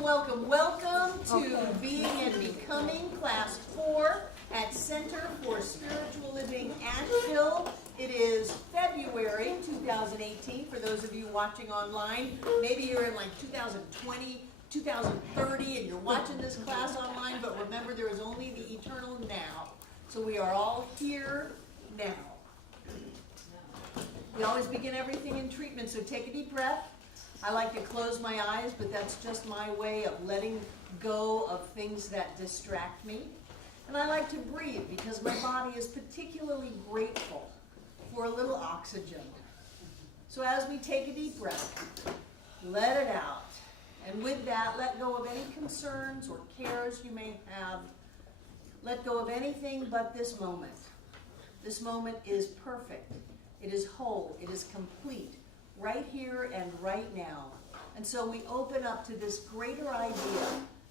Welcome to Being and Becoming Class 4 at Center for Spiritual Living, Asheville. It is February 2018 for those of you watching online. Maybe you're in like 2020, 2030 and you're watching this class online, but remember there is only the eternal now. So we are all here now. We always begin everything in treatment, so take a deep breath. I like to close my eyes, but that's just my way of letting go of things that distract me. And I like to breathe because my body is particularly grateful for a little oxygen. So as we take a deep breath, let it out. And with that, let go of any concerns or cares you may have. Let go of anything but this moment. This moment is perfect. It is whole. It is complete. Right here and right now. And so we open up to this greater idea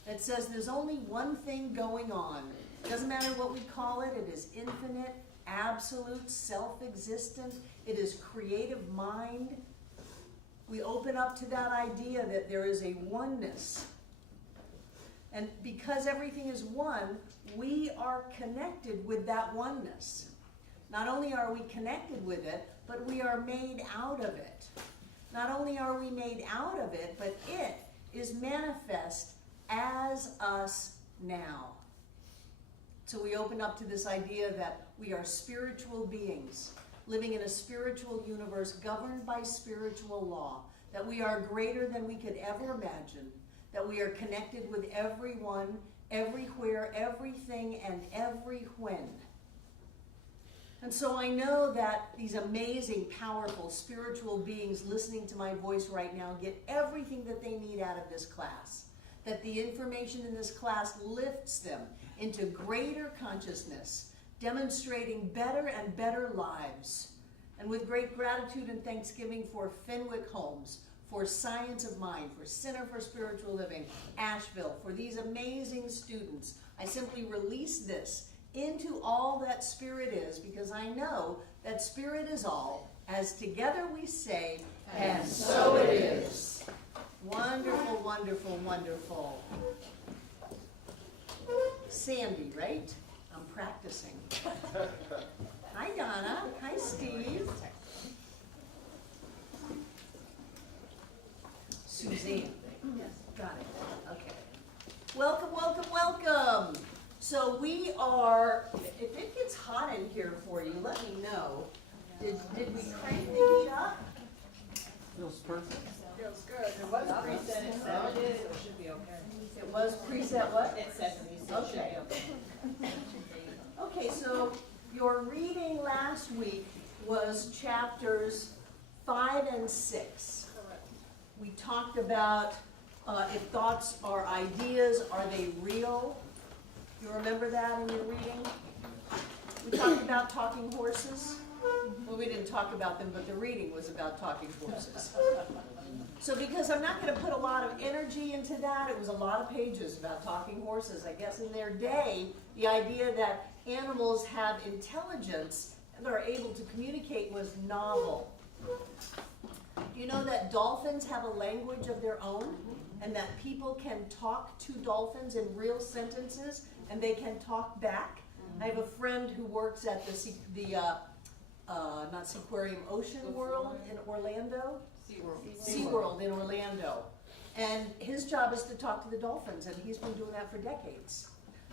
that says there's only one thing going on. It doesn't matter what we call it. It is infinite, absolute, self-existent. It is creative mind. We open up to that idea that there is a oneness. And because everything is one, we are connected with that oneness. Not only are we connected with it, but we are made out of it. Not only are we made out of it, but it is manifest as us now. So we open up to this idea that we are spiritual beings, living in a spiritual universe governed by spiritual law, that we are greater than we could ever imagine, that we are connected with everyone, everywhere, everything, and every when. And so I know that these amazing, powerful, spiritual beings listening to my voice right now get everything that they need out of this class. That the information in this class lifts them into greater consciousness, demonstrating better and better lives. And with great gratitude and thanksgiving for Fenwick Homes, for Science of Mind, for Center for Spiritual Living, Asheville, for these amazing students, I simply release this into all that spirit is, because I know that spirit is all, as together we say, and so it is. Wonderful, wonderful, wonderful. Sandy, right? I'm practicing. Hi, Donna. Hi, Steve. Suzanne. Got it. Okay. Welcome, welcome, welcome. So we are, if it gets hot in here for you, let me know. Did we crank the heat up? Feels perfect. Feels good. It was preset at 70, so it should be okay. It was preset what? At 70, so it should Okay. be okay. Okay, so your reading last week was chapters 5 and 6. Correct. We talked about if thoughts are ideas, are they real? You remember that in your reading? We talked about talking horses. Well, we didn't talk about them, but the reading was about talking horses. So because I'm not going to put a lot of energy into that, it was a lot of pages about talking horses. I guess in their day, the idea that animals have intelligence and are able to communicate was novel. Do you know that dolphins have a language of their own? And that people can talk to dolphins in real sentences, and they can talk back? I have a friend who works at not Seaquarium, Ocean World in Orlando. SeaWorld in Orlando. And his job is to talk to the dolphins, and he's been doing that for decades.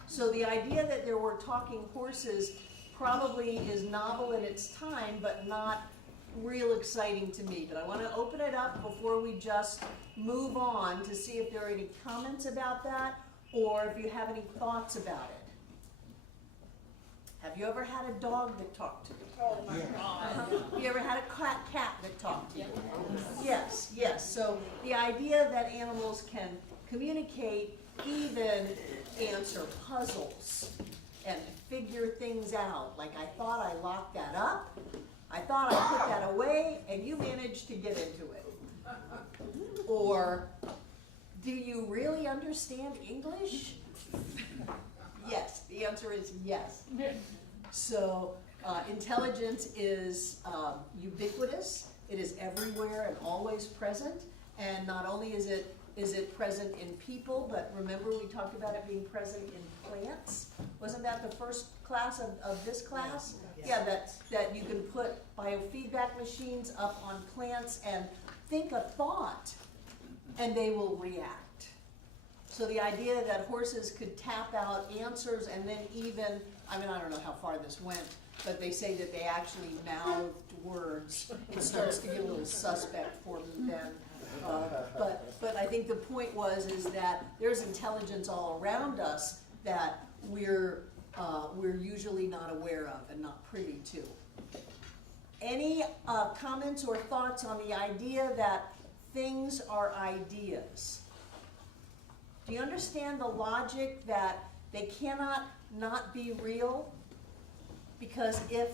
So the idea that there were talking horses probably is novel in its time, but not real exciting to me. But I want to open it up before we just move on to see if there are any comments about that, or if you have any thoughts about it. Have you ever had a dog that talked to you? Oh my God. Have you ever had a cat that talked to you? Yes, yes. So the idea that animals can communicate, even answer puzzles and figure things out. Like, I thought I locked that up, I thought I put that away, and you managed to get into it. Or, do you really understand English? Yes, the answer is yes. So intelligence is ubiquitous. It is everywhere and always present. And not only is it present in people, but remember we talked about it being present in plants? Wasn't that the first class of this class? Yeah, that you can put biofeedback machines up on plants and think a thought, and they will react. So the idea that horses could tap out answers and then even, I mean, I don't know how far this went, but they say that they actually mouthed words. It starts to get a little suspect for me then. But I think the point is that there's intelligence all around us that we're usually not aware of and not privy to. Any comments or thoughts on the idea that things are ideas? Do you understand the logic that they cannot not be real? Because if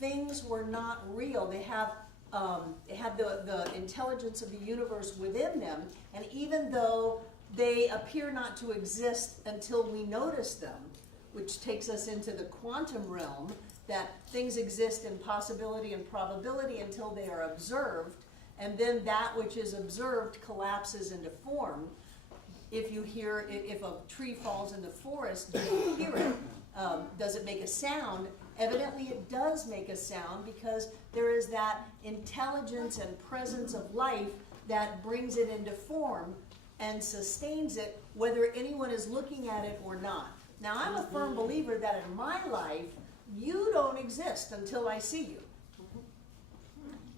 things were not real, they have the intelligence of the universe within them, and even though they appear not to exist until we notice them, which takes us into the quantum realm, that things exist in possibility and probability until they are observed, and then that which is observed collapses into form. If a tree falls in the forest, do you hear it? Does it make a sound? Evidently it does make a sound because there is that intelligence and presence of life that brings it into form and sustains it whether anyone is looking at it or not. Now I'm a firm believer that in my life, you don't exist until I see you.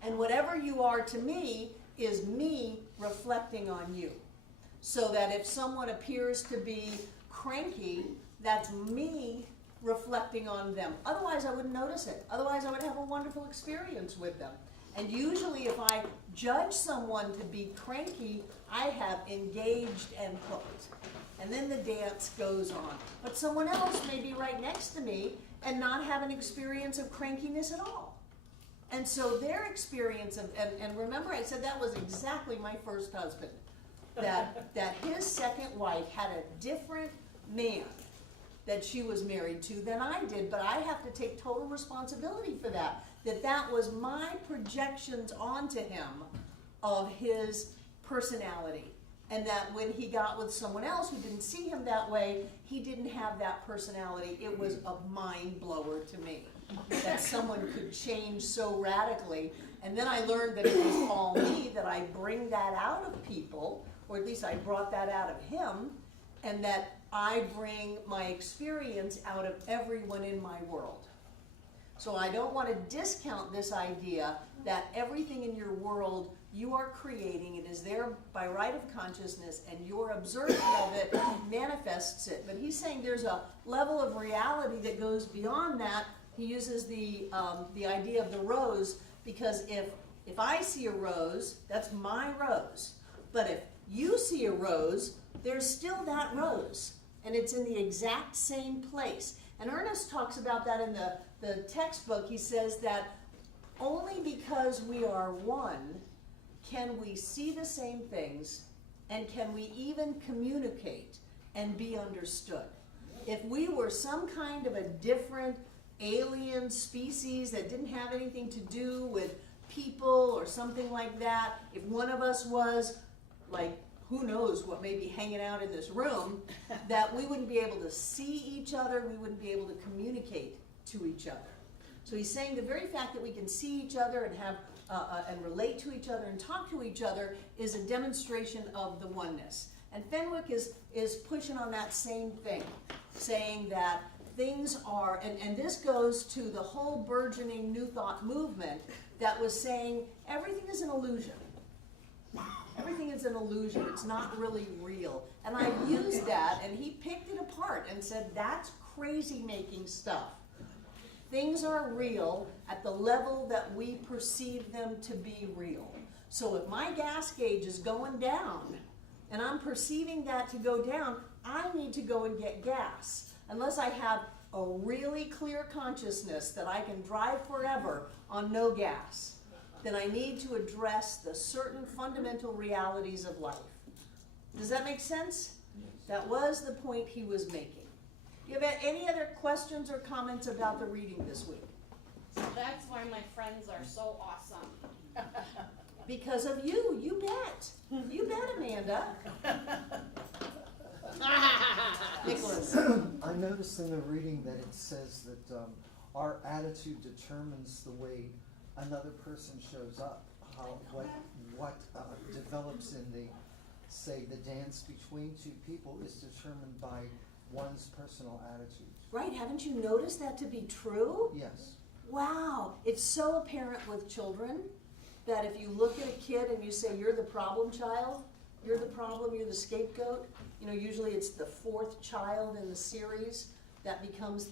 And whatever you are to me is me reflecting on you. So that if someone appears to be cranky, that's me reflecting on them. Otherwise, I wouldn't notice it. Otherwise, I would have a wonderful experience with them. And usually, if I judge someone to be cranky, I have engaged and hooked. And then the dance goes on. But someone else may be right next to me and not have an experience of crankiness at all. And so their experience of, and remember I said that was exactly my first husband. That his second wife had a different man that she was married to than I did, but I have to take total responsibility for that. That was my projections onto him of his personality. And that when he got with someone else who didn't see him that way, he didn't have that personality. It was a mind blower to me that someone could change so radically. And then I learned that it was all me, that I bring that out of people, or at least I brought that out of him, and that I bring my experience out of everyone in my world. So I don't want to discount this idea that everything in your world you are creating. It is there by right of consciousness, and your observing of it manifests it. But he's saying there's a level of reality that goes beyond that. He uses the idea of the rose, because if I see a rose, that's my rose. But if you see a rose, there's still that rose, and it's in the exact same place. And Ernest talks about that in the textbook. He says that only because we are one can we see the same things, and can we even communicate and be understood. If we were some kind of a different alien species that didn't have anything to do with people or something like that, if one of us was like, who knows what may be hanging out in this room, that we wouldn't be able to see each other, we wouldn't be able to communicate to each other. So he's saying the very fact that we can see each other and have and relate to each other and talk to each other is a demonstration of the oneness. And Fenwick is pushing on that same thing, saying that things are, and this goes to the whole burgeoning New Thought movement that was saying everything is an illusion. Everything is an illusion. It's not really real. And I used that, and he picked it apart and said, that's crazy-making stuff. Things are real at the level that we perceive them to be real. So if my gas gauge is going down, and I'm perceiving that to go down, I need to go and get gas. Unless I have a really clear consciousness that I can drive forever on no gas, then I need to address the certain fundamental realities of life. Does that make sense? That was the point he was making. Do you have any other questions or comments about the reading this week? So that's why my friends are so awesome. Because of you, you bet. You bet, Amanda. Nicholas. I noticed in the reading that it says that our attitude determines the way another person shows up. How what develops in the, say, the dance between two people is determined by one's personal attitude. Right, haven't you noticed that to be true? Yes. Wow, it's so apparent with children that if you look at a kid and you say, you're the problem child, you're the problem, you're the scapegoat, you know, usually it's the fourth child in the series that becomes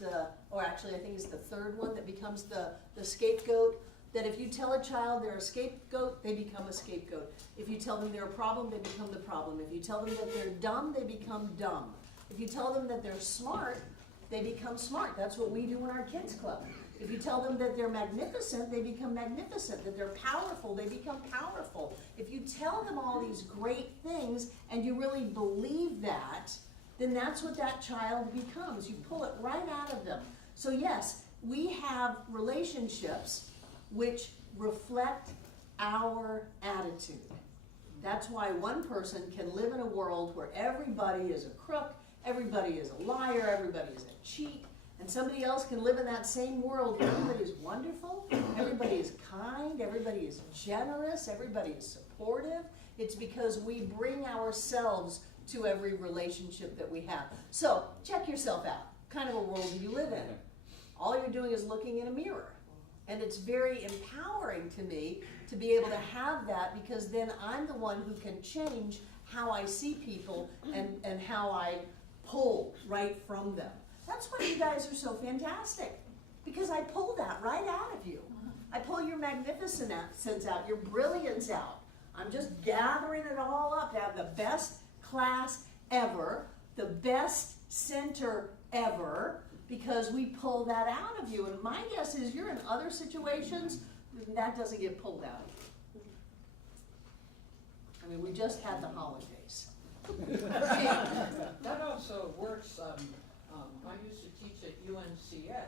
or actually I think it's the third one that becomes the scapegoat, that if you tell a child they're a scapegoat, they become a scapegoat. If you tell them they're a problem, they become the problem. If you tell them that they're dumb, they become dumb. If you tell them that they're smart, they become smart. That's what we do in our kids club. If you tell them that they're magnificent, they become magnificent. That they're powerful, they become powerful. If you tell them all these great things and you really believe that, then that's what that child becomes. You pull it right out of them. So yes, we have relationships which reflect our attitude. That's why one person can live in a world where everybody is a crook, everybody is a liar, everybody is a cheat, and somebody else can live in that same world where everybody is wonderful, everybody is kind, everybody is generous, everybody is supportive. It's because we bring ourselves to every relationship that we have. So, check yourself out. What kind of a world do you live in? All you're doing is looking in a mirror. And it's very empowering to me to be able to have that, because then I'm the one who can change how I see people and how I pull right from them. That's why you guys are so fantastic, because I pull that right out of you. I pull your magnificence out, your brilliance out. I'm just gathering it all up to have the best class ever, the best center ever, because we pull that out of you. And my guess is you're in other situations, that doesn't get pulled out of you. I mean, we just had the holidays. That also works, I used to teach at UNCA,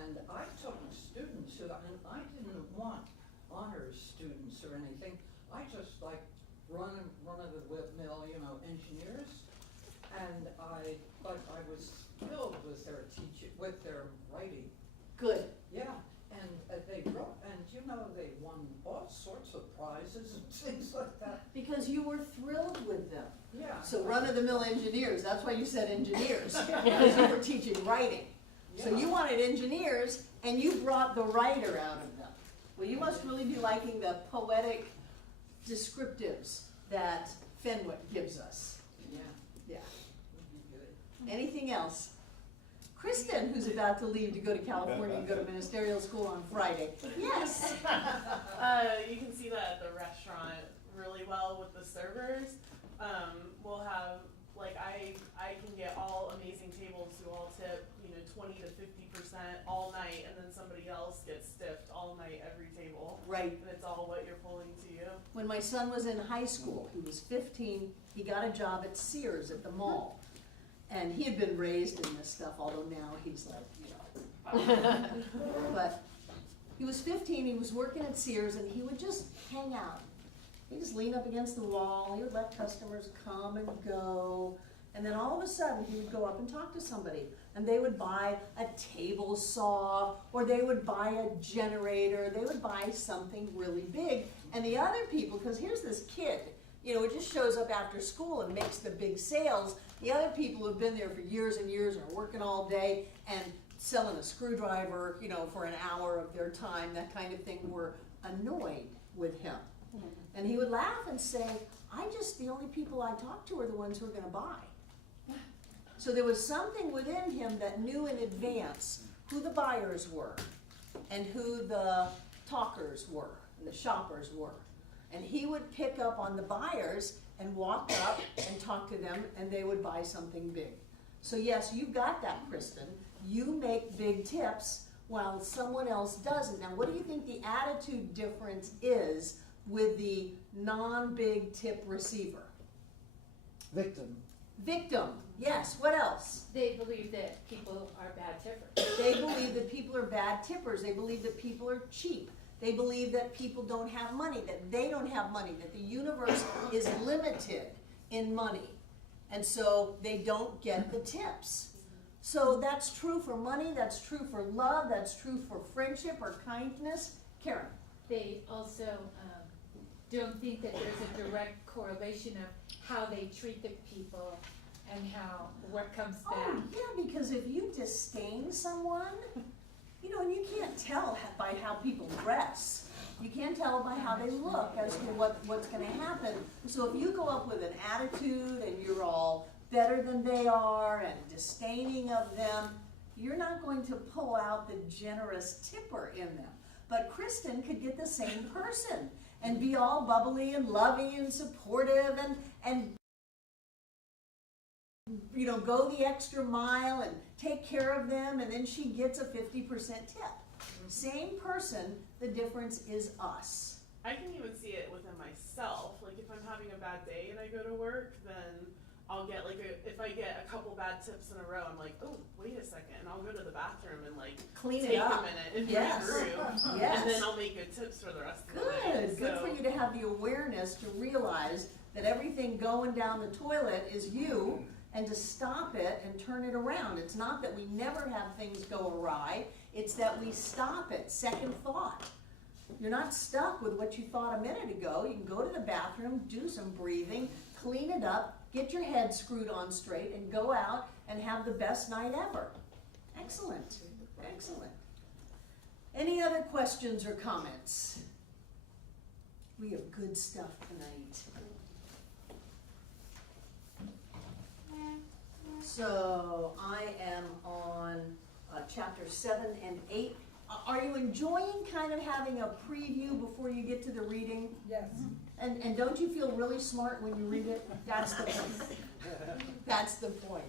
and I took students who, and I didn't want honors students or anything, I just like run of the mill, engineers, but I was thrilled with their with their writing. Good. Yeah, and they wrote, and they won all sorts of prizes and things like that. Because you were thrilled with them. Yeah. So run-of-the-mill engineers, that's why you said engineers, because you were teaching writing. So you wanted engineers, and you brought the writer out of them. Well, you must really be liking the poetic descriptives that Fenwick gives us. Yeah. Yeah. Would be good. Anything else? Kristen, who's about to leave to go to California and go to ministerial school on Friday. Yes. You can see that at the restaurant really well with the servers. We'll have, I can get all amazing tables who all tip, 20 to 50% all night, and then somebody else gets stiffed all night every table. Right. And it's all what you're pulling to you. When my son was in high school, he was 15, he got a job at Sears at the mall. And he had been raised in this stuff, although now he's like, But he was 15, he was working at Sears, and he would just hang out. He'd just lean up against the wall, he would let customers come and go, and then all of a sudden he would go up and talk to somebody. And they would buy a table saw, or they would buy a generator, they would buy something really big. And the other people, because here's this kid, it just shows up after school and makes the big sales. The other people who've been there for years and years and are working all day and selling a screwdriver, for an hour of their time, that kind of thing, were annoyed with him. And he would laugh and say, the only people I talk to are the ones who are gonna buy. So there was something within him that knew in advance who the buyers were and who the talkers were and the shoppers were. And he would pick up on the buyers and walk up and talk to them, and they would buy something big. So yes, you got that, Kristen. You make big tips while someone else doesn't. Now, what do you think the attitude difference is with the non-big tip receiver? Victim. Victim, yes. What else? They believe that people are bad tippers. They believe that people are bad tippers. They believe that people are cheap. They believe that people don't have money, that they don't have money, that the universe is limited in money. And so they don't get the tips. So that's true for money, that's true for love, that's true for friendship or kindness. Karen? They also don't think that there's a direct correlation of how they treat the people and how what comes back. Oh, yeah, because if you disdain someone, you know, and you can't tell by how people dress. You can't tell by how they look as to what's going to happen. So if you go up with an attitude and you're all better than they are and disdaining of them, you're not going to pull out the generous tipper in them. But Kristen could get the same person and be all bubbly and loving and supportive and you know, go the extra mile and take care of them, and then she gets a 50% tip. Same person, the difference is us. I can even see it within myself. Like if I'm having a bad day and I go to work, then I'll get like if I get a couple bad tips in a row, I'm like, oh, wait a second, and I'll go to the bathroom and like Clean take it up. a minute and Yes. breathe through, Yes. and then I'll make good tips for the rest of the night. Good. Good for you to have the awareness to realize that everything going down the toilet is you, and to stop it and turn it around. It's not that we never have things go awry, it's that we stop it. Second thought. You're not stuck with what you thought a minute ago. You can go to the bathroom, do some breathing, clean it up, get your head screwed on straight, and go out and have the best night ever. Excellent. Excellent. Any other questions or comments? We have good stuff tonight. So I am on chapter 7 and 8. Are you enjoying kind of having a preview before you get to the reading? Yes. And don't you feel really smart when you read it? That's the point. That's the point.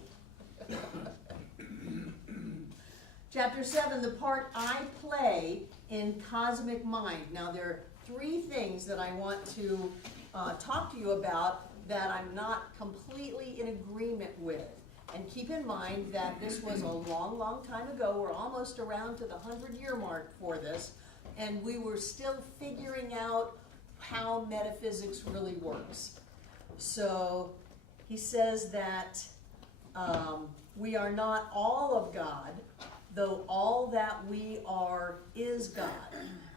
Chapter 7, the part I play in Cosmic Mind. Now there are 3 things that I want to talk to you about that I'm not completely in agreement with. And keep in mind that this was a long, long time ago. We're almost around to the 100-year mark for this. And we were still figuring out how metaphysics really works. So he says that we are not all of God, though all that we are is God.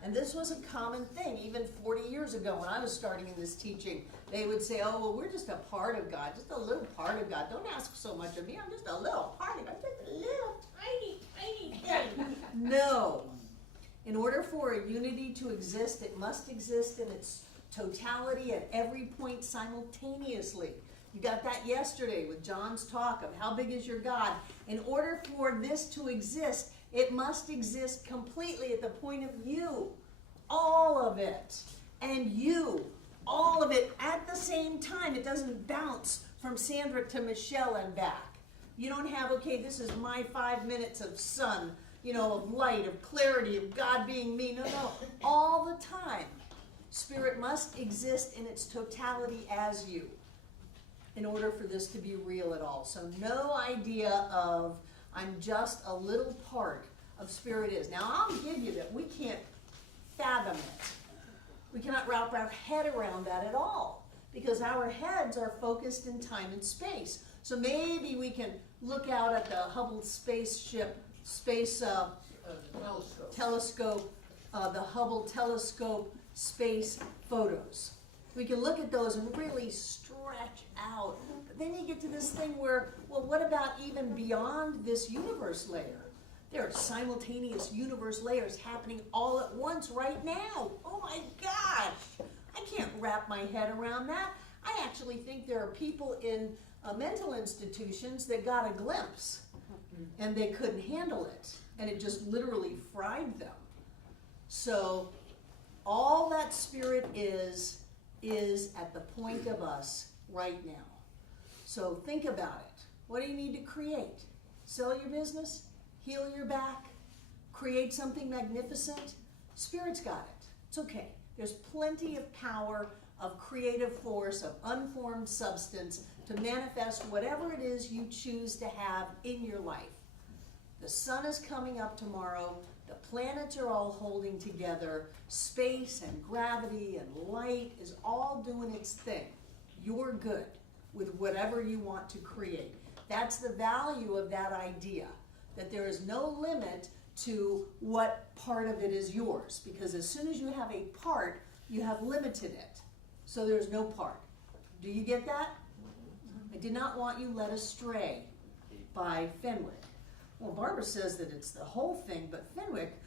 And this was a common thing even 40 years ago when I was starting in this teaching. They would say, oh, well, we're just a part of God, just a little part of God. Don't ask so much of me. I'm just a little part of God, just a little tiny, tiny thing. No. In order for a unity to exist, it must exist in its totality at every point simultaneously. You got that yesterday with John's talk of how big is your God. In order for this to exist, it must exist completely at the point of you. All of it. And you. All of it at the same time. It doesn't bounce from Sandra to Michelle and back. You don't have, okay, this is my 5 minutes of sun, you know, of light, of clarity, of God being me. No, no. All the time. Spirit must exist in its totality as you in order for this to be real at all. So no idea of I'm just a little part of Spirit is. Now I'll give you that we can't fathom it. We cannot wrap our head around that at all because our heads are focused in time and space. So maybe we can look out at the Hubble telescope, the Hubble telescope space photos. We can look at those and really stretch out. But then you get to this thing where, well, what about even beyond this universe layer? There are simultaneous universe layers happening all at once right now. Oh my gosh! I can't wrap my head around that. I actually think there are people in mental institutions that got a glimpse and they couldn't handle it. And it just literally fried them. So all that Spirit is at the point of us right now. So think about it. What do you need to create? Sell your business? Heal your back? Create something magnificent? Spirit's got it. It's okay. There's plenty of power, of creative force, of unformed substance to manifest whatever it is you choose to have in your life. The sun is coming up tomorrow. The planets are all holding together. Space and gravity and light is all doing its thing. You're good with whatever you want to create. That's the value of that idea, that there is no limit to what part of it is yours, because as soon as you have a part, you have limited it. So there's no part. Do you get that? I did not want you led astray by Fenwick. Well, Barbara says that it's the whole thing, but Fenwick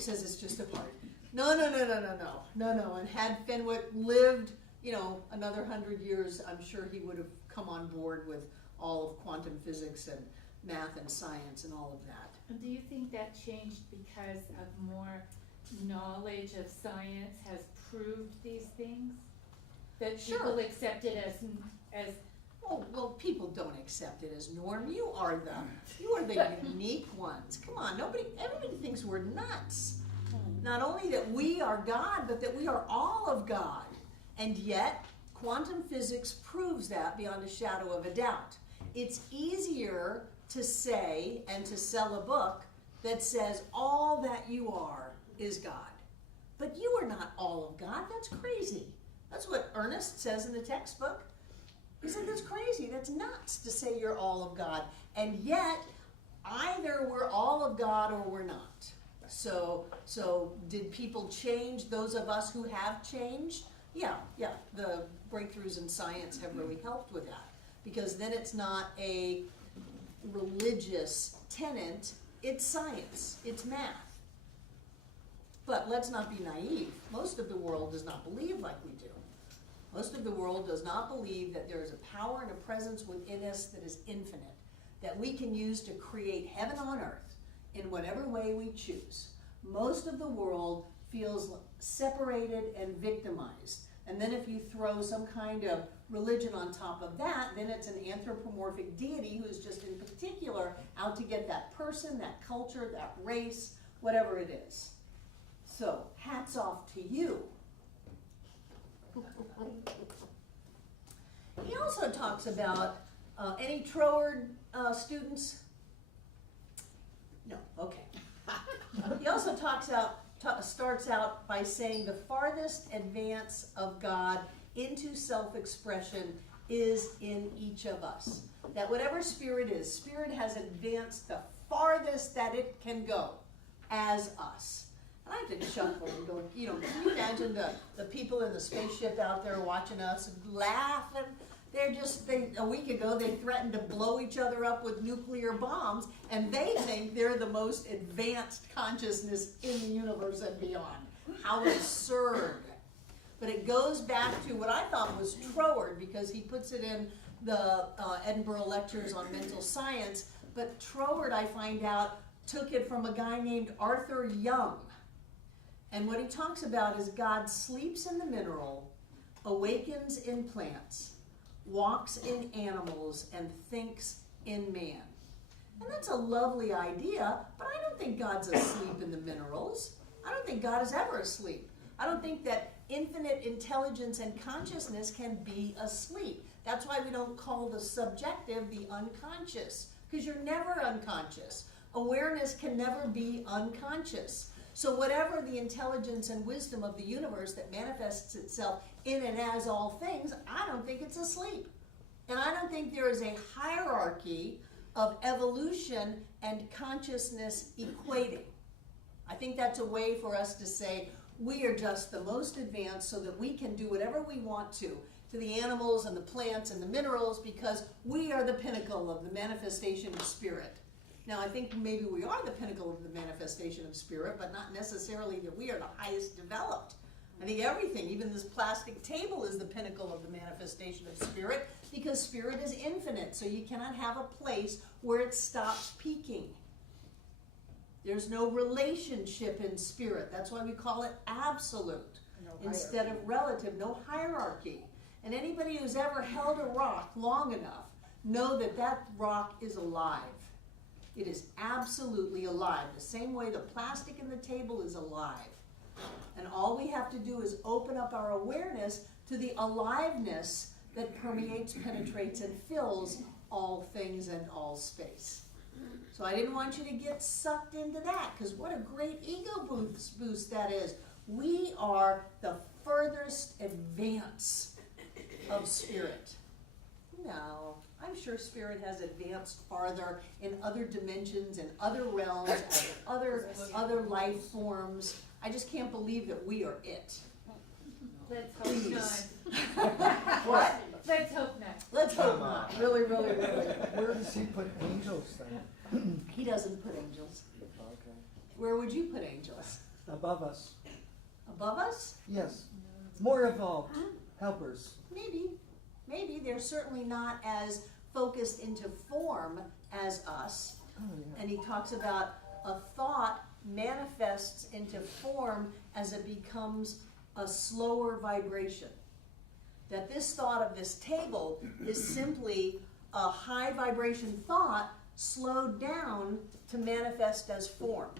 says it's just a part. No. And had Fenwick lived, another 100 years, I'm sure he would have come on board with all of quantum physics and math and science and all of that. Do you think that changed because of more knowledge of science has proved these things? That people Sure. accept it as Oh, well, people don't accept it as norm. You are the unique ones. Come on, everybody thinks we're nuts. Not only that we are God, but that we are all of God. And yet, quantum physics proves that beyond a shadow of a doubt. It's easier to say and to sell a book that says all that you are is God. But you are not all of God. That's crazy. That's what Ernest says in the textbook. He said, that's crazy, that's nuts to say you're all of God. And yet, either we're all of God or we're not. So did people change, those of us who have changed? Yeah, the breakthroughs in science have really helped with that. Because then it's not a religious tenet, it's science, it's math. But let's not be naive. Most of the world does not believe like we do. Most of the world does not believe that there is a power and a presence within us that is infinite, that we can use to create heaven on earth in whatever way we choose. Most of the world feels separated and victimized. And then if you throw some kind of religion on top of that, then it's an anthropomorphic deity who's just in particular out to get that person, that culture, that race, whatever it is. So, hats off to you. He also talks about any Troward students? No, okay. He also starts out by saying the farthest advance of God into self-expression is in each of us. That whatever spirit is, spirit has advanced the farthest that it can go as us. I have to chuckle and go, can you imagine the people in the spaceship out there watching us and laughing? A week ago, they threatened to blow each other up with nuclear bombs, and they think they're the most advanced consciousness in the universe and beyond. How absurd. But it goes back to what I thought was Troward, because he puts it in the Edinburgh Lectures on Mental Science, but Troward, I find out, took it from a guy named Arthur Young. And what he talks about is God sleeps in the mineral, awakens in plants, walks in animals, and thinks in man. And that's a lovely idea, but I don't think God's asleep in the minerals. I don't think God is ever asleep. I don't think that infinite intelligence and consciousness can be asleep. That's why we don't call the subjective the unconscious, because you're never unconscious. Awareness can never be unconscious. So whatever the intelligence and wisdom of the universe that manifests itself in and as all things, I don't think it's asleep. And I don't think there is a hierarchy of evolution and consciousness equating. I think that's a way for us to say we are just the most advanced so that we can do whatever we want to the animals and the plants and the minerals, because we are the pinnacle of the manifestation of spirit. Now, I think maybe we are the pinnacle of the manifestation of spirit, but not necessarily that we are the highest developed. I think everything, even this plastic table, is the pinnacle of the manifestation of spirit, because spirit is infinite, so you cannot have a place where it stops peaking. There's no relationship in spirit. That's why we call it absolute instead of relative, no hierarchy. And anybody who's ever held a rock long enough know that that rock is alive. It is absolutely alive, the same way the plastic in the table is alive. And all we have to do is open up our awareness to the aliveness that permeates, penetrates, and fills all things and all space. So I didn't want you to get sucked into that, because what a great ego boost that is. We are the furthest advance of spirit. No, I'm sure spirit has advanced farther in other dimensions and other realms and other life forms. I just can't believe that we are it. Let's hope Please. not. What? Let's hope not. Let's hope not. Really, really, really. Where does he put angels then? He doesn't put angels. Okay. Where would you put angels? Above us. Above us? Yes. More evolved. Helpers. Maybe. Maybe. They're certainly not as focused into form as us. Oh, yeah. And he talks about a thought manifests into form as it becomes a slower vibration. That this thought of this table is simply a high vibration thought slowed down to manifest as form.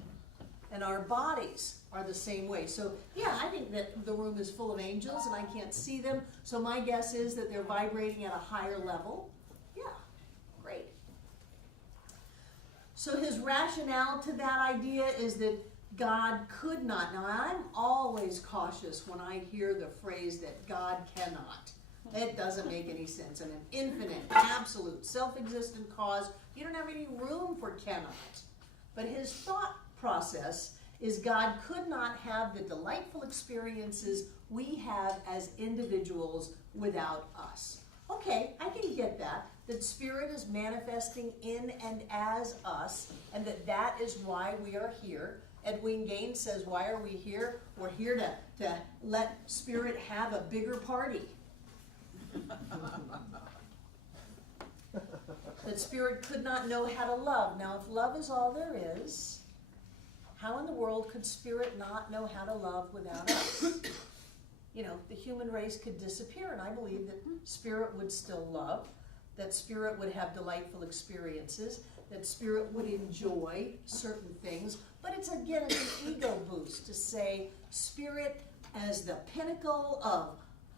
And our bodies are the same way. So yeah, I think that the room is full of angels and I can't see them. So my guess is that they're vibrating at a higher level. Yeah, great. So his rationale to that idea is that God could not. Now I'm always cautious when I hear the phrase that God cannot. It doesn't make any sense. And an infinite, absolute, self-existent cause, you don't have any room for cannot. But his thought process is God could not have the delightful experiences we have as individuals without us. Okay, I can get that spirit is manifesting in and as us, and that is why we are here. Edwin Gaines says, why are we here? We're here to let spirit have a bigger party. That spirit could not know how to love. Now, if love is all there is, how in the world could spirit not know how to love without us? You know, the human race could disappear, and I believe that spirit would still love, that spirit would have delightful experiences, that spirit would enjoy certain things. But it's, again, it's an ego boost to say spirit as the pinnacle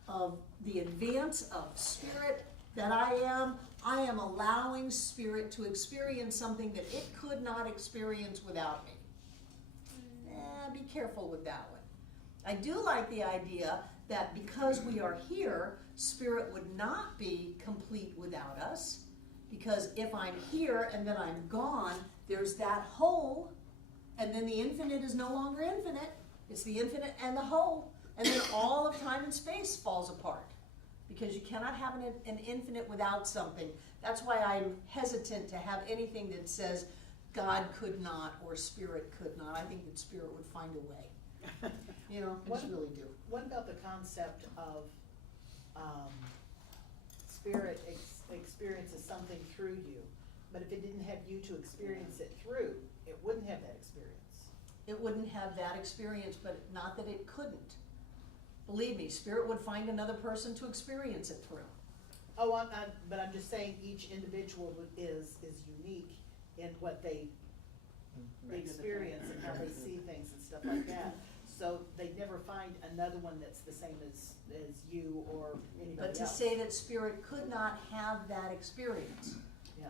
of the advance of spirit that I am allowing spirit to experience something that it could not experience without me. Be careful with that one. I do like the idea that because we are here, spirit would not be complete without us. Because if I'm here and then I'm gone, there's that hole, and then the infinite is no longer infinite. It's the infinite and the whole. And then all of time and space falls apart. Because you cannot have an infinite without something. That's why I'm hesitant to have anything that says God could not or spirit could not. I think that spirit would find a way. You know, I just really do. What about the concept of spirit experiences something through you, but if it didn't have you to experience it through, it wouldn't have that experience? It wouldn't have that experience, but not that it couldn't. Believe me, spirit would find another person to experience it through. Oh, but I'm just saying each individual is unique in what they experience and how they see things and stuff like that. So they'd never find another one that's the same as you or anybody But to else. say that spirit could not have that experience. Yeah.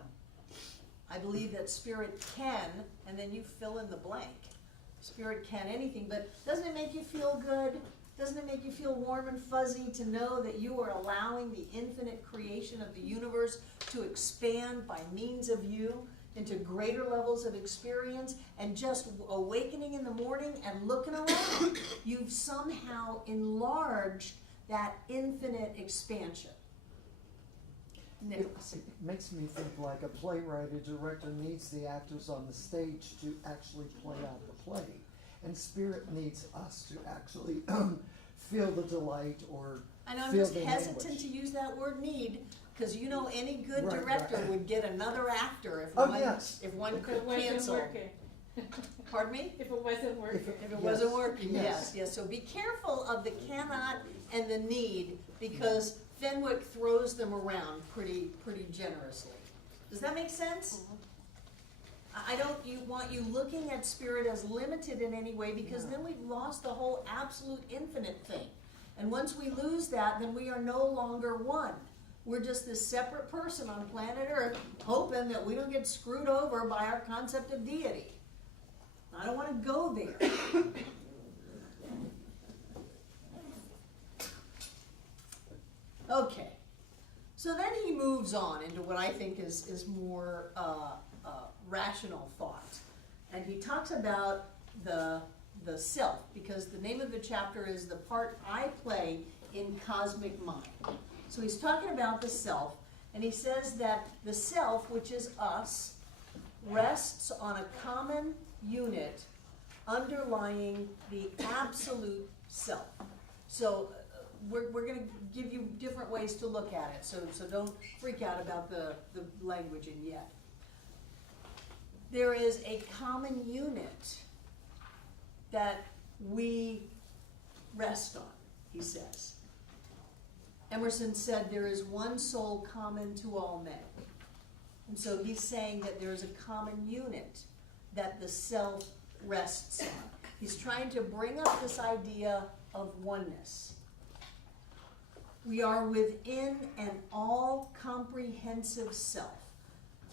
I believe that spirit can, and then you fill in the blank. Spirit can anything, but doesn't it make you feel good? Doesn't it make you feel warm and fuzzy to know that you are allowing the infinite creation of the universe to expand by means of you into greater levels of experience, and just awakening in the morning and looking around, you've somehow enlarged that infinite expansion. Nicholas. It makes me think like a playwright, a director needs the actors on the stage to actually play out the play. And spirit needs us to actually feel the delight or I know I'm feel just the hesitant language. to use that word need, because you know any good Right, director right. would get another actor if Oh, one, yes. if one If could it wasn't cancel. working. Pardon me? If it wasn't working. If it Yes, wasn't working, yes, yes. yes. So be careful of the cannot and the need, because Fenwick throws them around pretty generously. Does that make sense? I don't want you looking at spirit as limited in any way, because then we've lost the whole absolute infinite thing. And once we lose that, then we are no longer one. We're just this separate person on planet Earth hoping that we don't get screwed over by our concept of deity. I don't want to go there. Okay. So then he moves on into what I think is more rational thought. And he talks about the self, because the name of the chapter is The Part I Play in Cosmic Mind. So he's talking about the self, and he says that the self, which is us, rests on a common unit underlying the absolute self. So we're going to give you different ways to look at it, so don't freak out about the languaging yet. There is a common unit that we rest on, he says. Emerson said there is one soul common to all men. And so he's saying that there is a common unit that the self rests on. He's trying to bring up this idea of oneness. We are within an all-comprehensive self.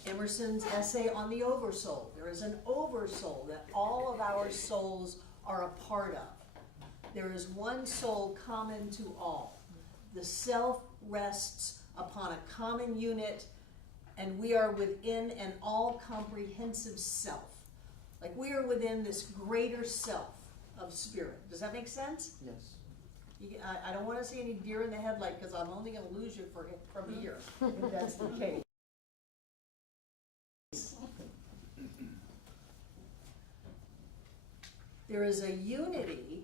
Emerson's essay on the oversoul. There is an oversoul that all of our souls are a part of. There is one soul common to all. The self rests upon a common unit, and we are within an all-comprehensive self. Like we are within this greater self of spirit. Does that make sense? Yes. I don't want to see any deer in the headlight, because I'm only going to lose you from here if that's the case. There is a unity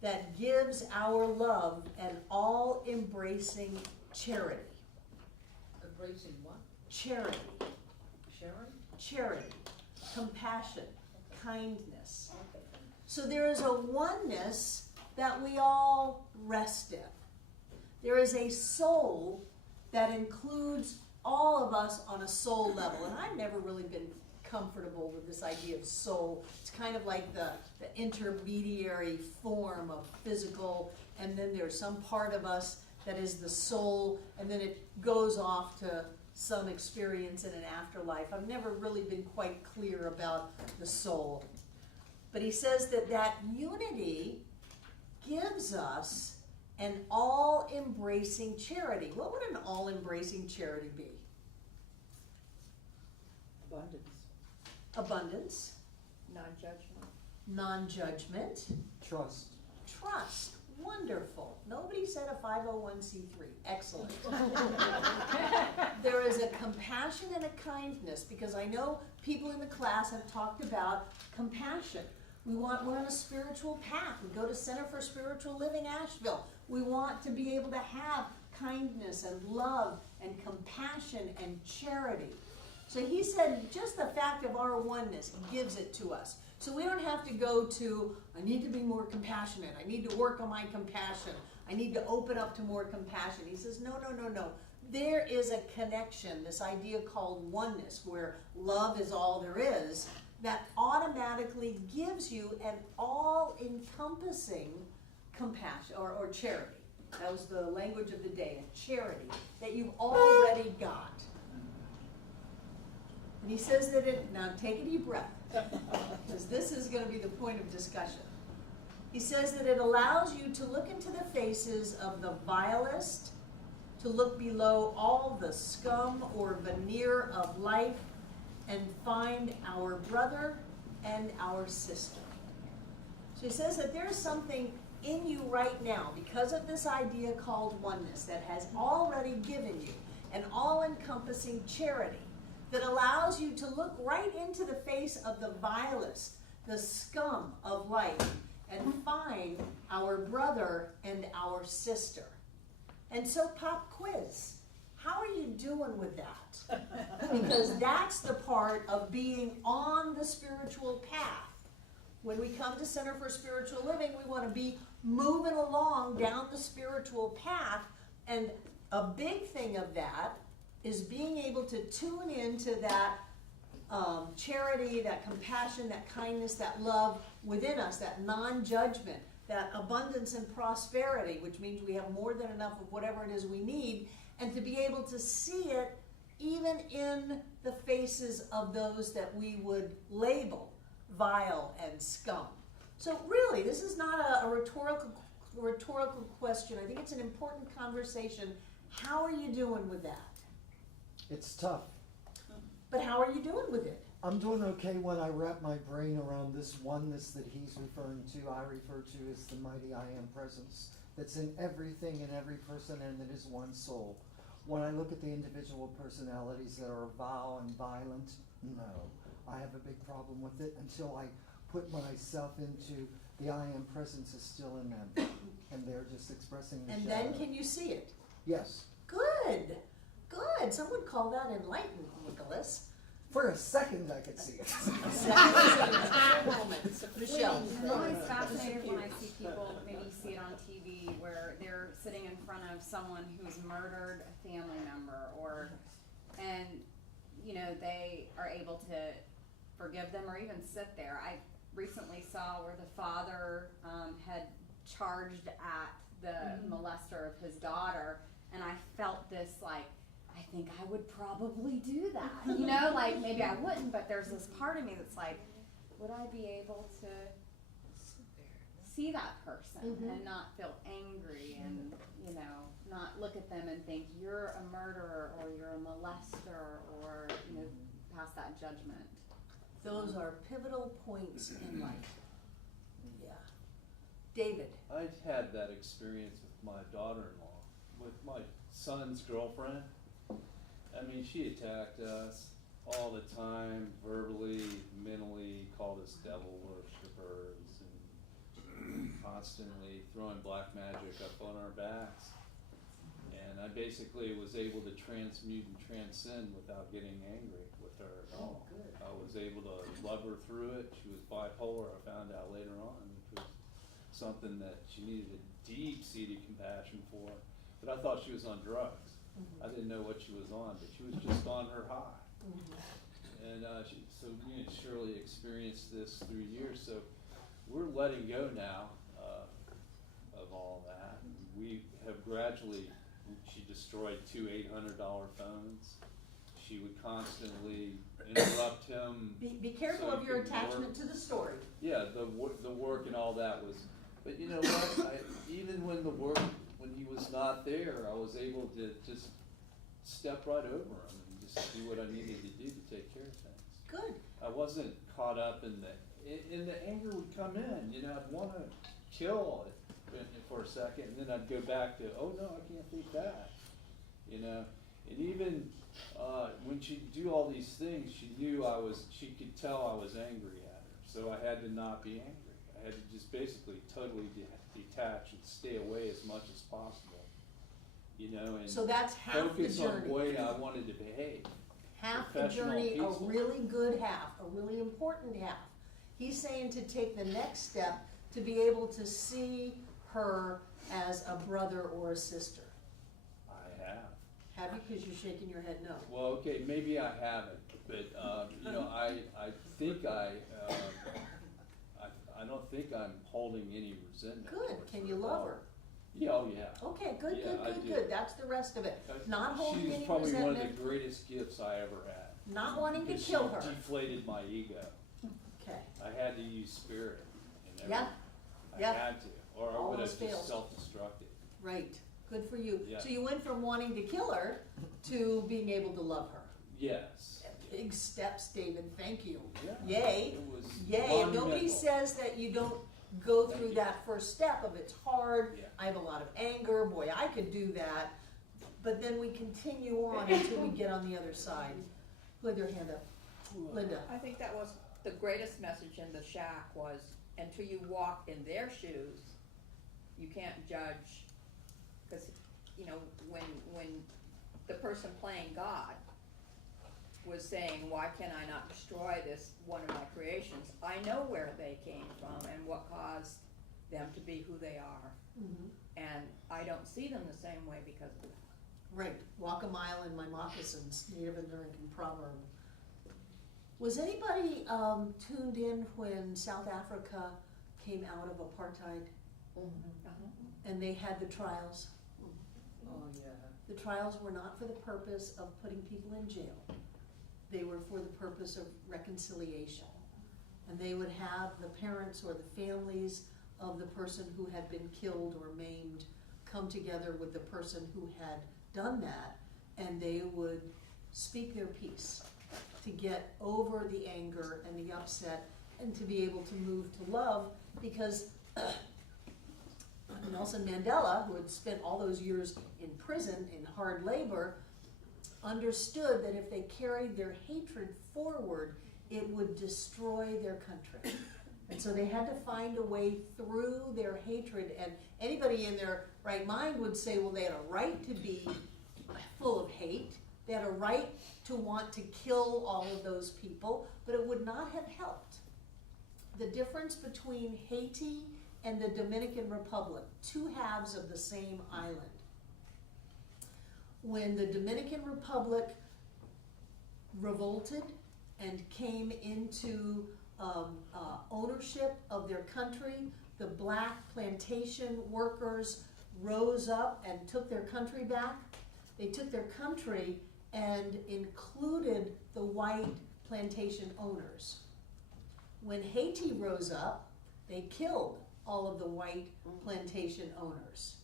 that gives our love an all-embracing charity. Embracing what? Charity. Sharing? Charity. Compassion. Kindness. So there is a oneness that we all rest in. There is a soul that includes all of us on a soul level. And I've never really been comfortable with this idea of soul. It's kind of like the intermediary form of physical, and then there's some part of us that is the soul, and then it goes off to some experience in an afterlife. I've never really been quite clear about the soul. But he says that that unity gives us an all-embracing charity. What would an all-embracing charity be? Abundance. Abundance. Non-judgment. Non-judgment. Trust. Trust. Wonderful. Nobody said a 501c3. Excellent. There is a compassion and a kindness, because I know people in the class have talked about compassion. We're on a spiritual path. We go to Center for Spiritual Living, Asheville. We want to be able to have kindness and love and compassion and charity. So he said just the fact of our oneness gives it to us. So we don't have to go to, I need to be more compassionate. I need to work on my compassion. I need to open up to more compassion. He says, no. There is a connection, this idea called oneness, where love is all there is, that automatically gives you an all-encompassing compassion or charity. That was the language of the day, a charity that you've already got. And he says that now take a deep breath, because this is going to be the point of discussion. He says that it allows you to look into the faces of the vilest, to look below all the scum or veneer of life, and find our brother and our sister. So he says that there's something in you right now, because of this idea called oneness, that has already given you an all-encompassing charity that allows you to look right into the face of the vilest, the scum of life, and find our brother and our sister. And so, pop quiz. How are you doing with that? Because that's the part of being on the spiritual path. When we come to Center for Spiritual Living, we want to be moving along down the spiritual path. And a big thing of that is being able to tune into that charity, that compassion, that kindness, that love within us, that non-judgment, that abundance and prosperity, which means we have more than enough of whatever it is we need, and to be able to see it even in the faces of those that we would label vile and scum. So really, this is not a rhetorical question. I think it's an important conversation. How are you doing with that? It's tough. But how are you doing with it? I'm doing okay when I wrap my brain around this oneness that he's referring to, I refer to as the mighty I am presence that's in everything and every person, and that is one soul. When I look at the individual personalities that are vile and violent, no, I have a big problem with it until I put myself into the I am presence is still in them, and they're just expressing the And shadow. then can you see it? Yes. Good, good. Some would call that enlightened, Nicholas. For a second I could see it. Michelle. I'm always fascinated when I see people, maybe you see it on TV, where they're sitting in front of someone who's murdered a family member, and they are able to forgive them or even sit there. I recently saw where the father had charged at the molester of his daughter, and I felt this I think I would probably do that. Like maybe I wouldn't, but there's this part of me that's like, would I be able to see that person and not feel angry and, not look at them and think you're a murderer or you're a molester or, pass that judgment. Those are pivotal points in life. Yeah. David. I had that experience with my daughter-in-law, with my son's girlfriend. I mean, she attacked us all the time, verbally, mentally, called us devil worshippers, and constantly throwing black magic up on our backs. And I basically was able to transmute and transcend without getting angry with her at all. I was able to love her through it. She was bipolar, I found out later on, which was something that she needed a deep-seated compassion for. But I thought she was on drugs. I didn't know what she was on, but she was just on her high. And so me and Shirley experienced this through years. So we're letting go now of all that. We have gradually, she destroyed 2 $800 phones. She would constantly interrupt him. Be careful so of your he could attachment work. to the story. Yeah, the work and all that was, but you know what? Even when he was not there, I was able to just step right over him and just do what I needed to do to take care of things. Good. I wasn't caught up in the anger would come in. I'd want to kill it for a second, and then I'd go back to, oh no, I can't think that. And even when she'd do all these things, she could tell I was angry at her. So I had to not be angry. I had to just basically totally detach and stay away as much as possible. And So that's half the focus on journey. the way I wanted to behave. Half the Professional, journey, peaceful. a really good half, a really important half. He's saying to take the next step to be able to see her as a brother or a sister. I have. Have you? Because you're shaking your head no. Well, okay, maybe I haven't, but I think I don't think I'm holding any resentment. Good. towards Can her you at love all. her? Yeah, oh yeah. Okay, good, Yeah, I do. good. That's the rest of it. Not holding She's any probably one of resentment, the greatest gifts I ever had. not wanting to Because kill her. She deflated my ego. Okay. I had to use spirit and Yeah. everything. Yeah. I had to, or I would Almost have fails. just self-destructed. Right. Good for you. Yeah. So you went from wanting to kill her to being able to love her. Yes. Big steps, David. Thank you. Yeah. Yay. It was Yay. And nobody monumental. says that you don't go Thank through you. that first step of it's hard. Yeah. I have a lot of anger. Boy, I could do that. But then we continue on until we get on the other side. Who had their hand up? Linda. I think that was the greatest message in the shack was until you walk in their shoes, you can't judge, because when the person playing God was saying, why can I not destroy this one of my creations? I know where they came from and what caused them to be who they are, and I don't see them the same way because of that. Right. Walk a mile in my moccasins, Native American proverb. Was anybody tuned in when South Africa came out of apartheid Uh-huh. and they had the trials? Oh, yeah. The trials were not for the purpose of putting people in jail. They were for the purpose of reconciliation. And they would have the parents or the families of the person who had been killed or maimed come together with the person who had done that, and they would speak their piece to get over the anger and the upset and to be able to move to love, because Nelson Mandela, who had spent all those years in prison in hard labor, understood that if they carried their hatred forward, it would destroy their country. And so they had to find a way through their hatred, and anybody in their right mind would say, well, they had a right to be full of hate, they had a right to want to kill all of those people, but it would not have helped. The difference between Haiti and the Dominican Republic, two halves of the same island. When the Dominican Republic revolted and came into ownership of their country, the black plantation workers rose up and took their country back. They took their country and included the white plantation owners. When Haiti rose up, they killed all of the white plantation owners.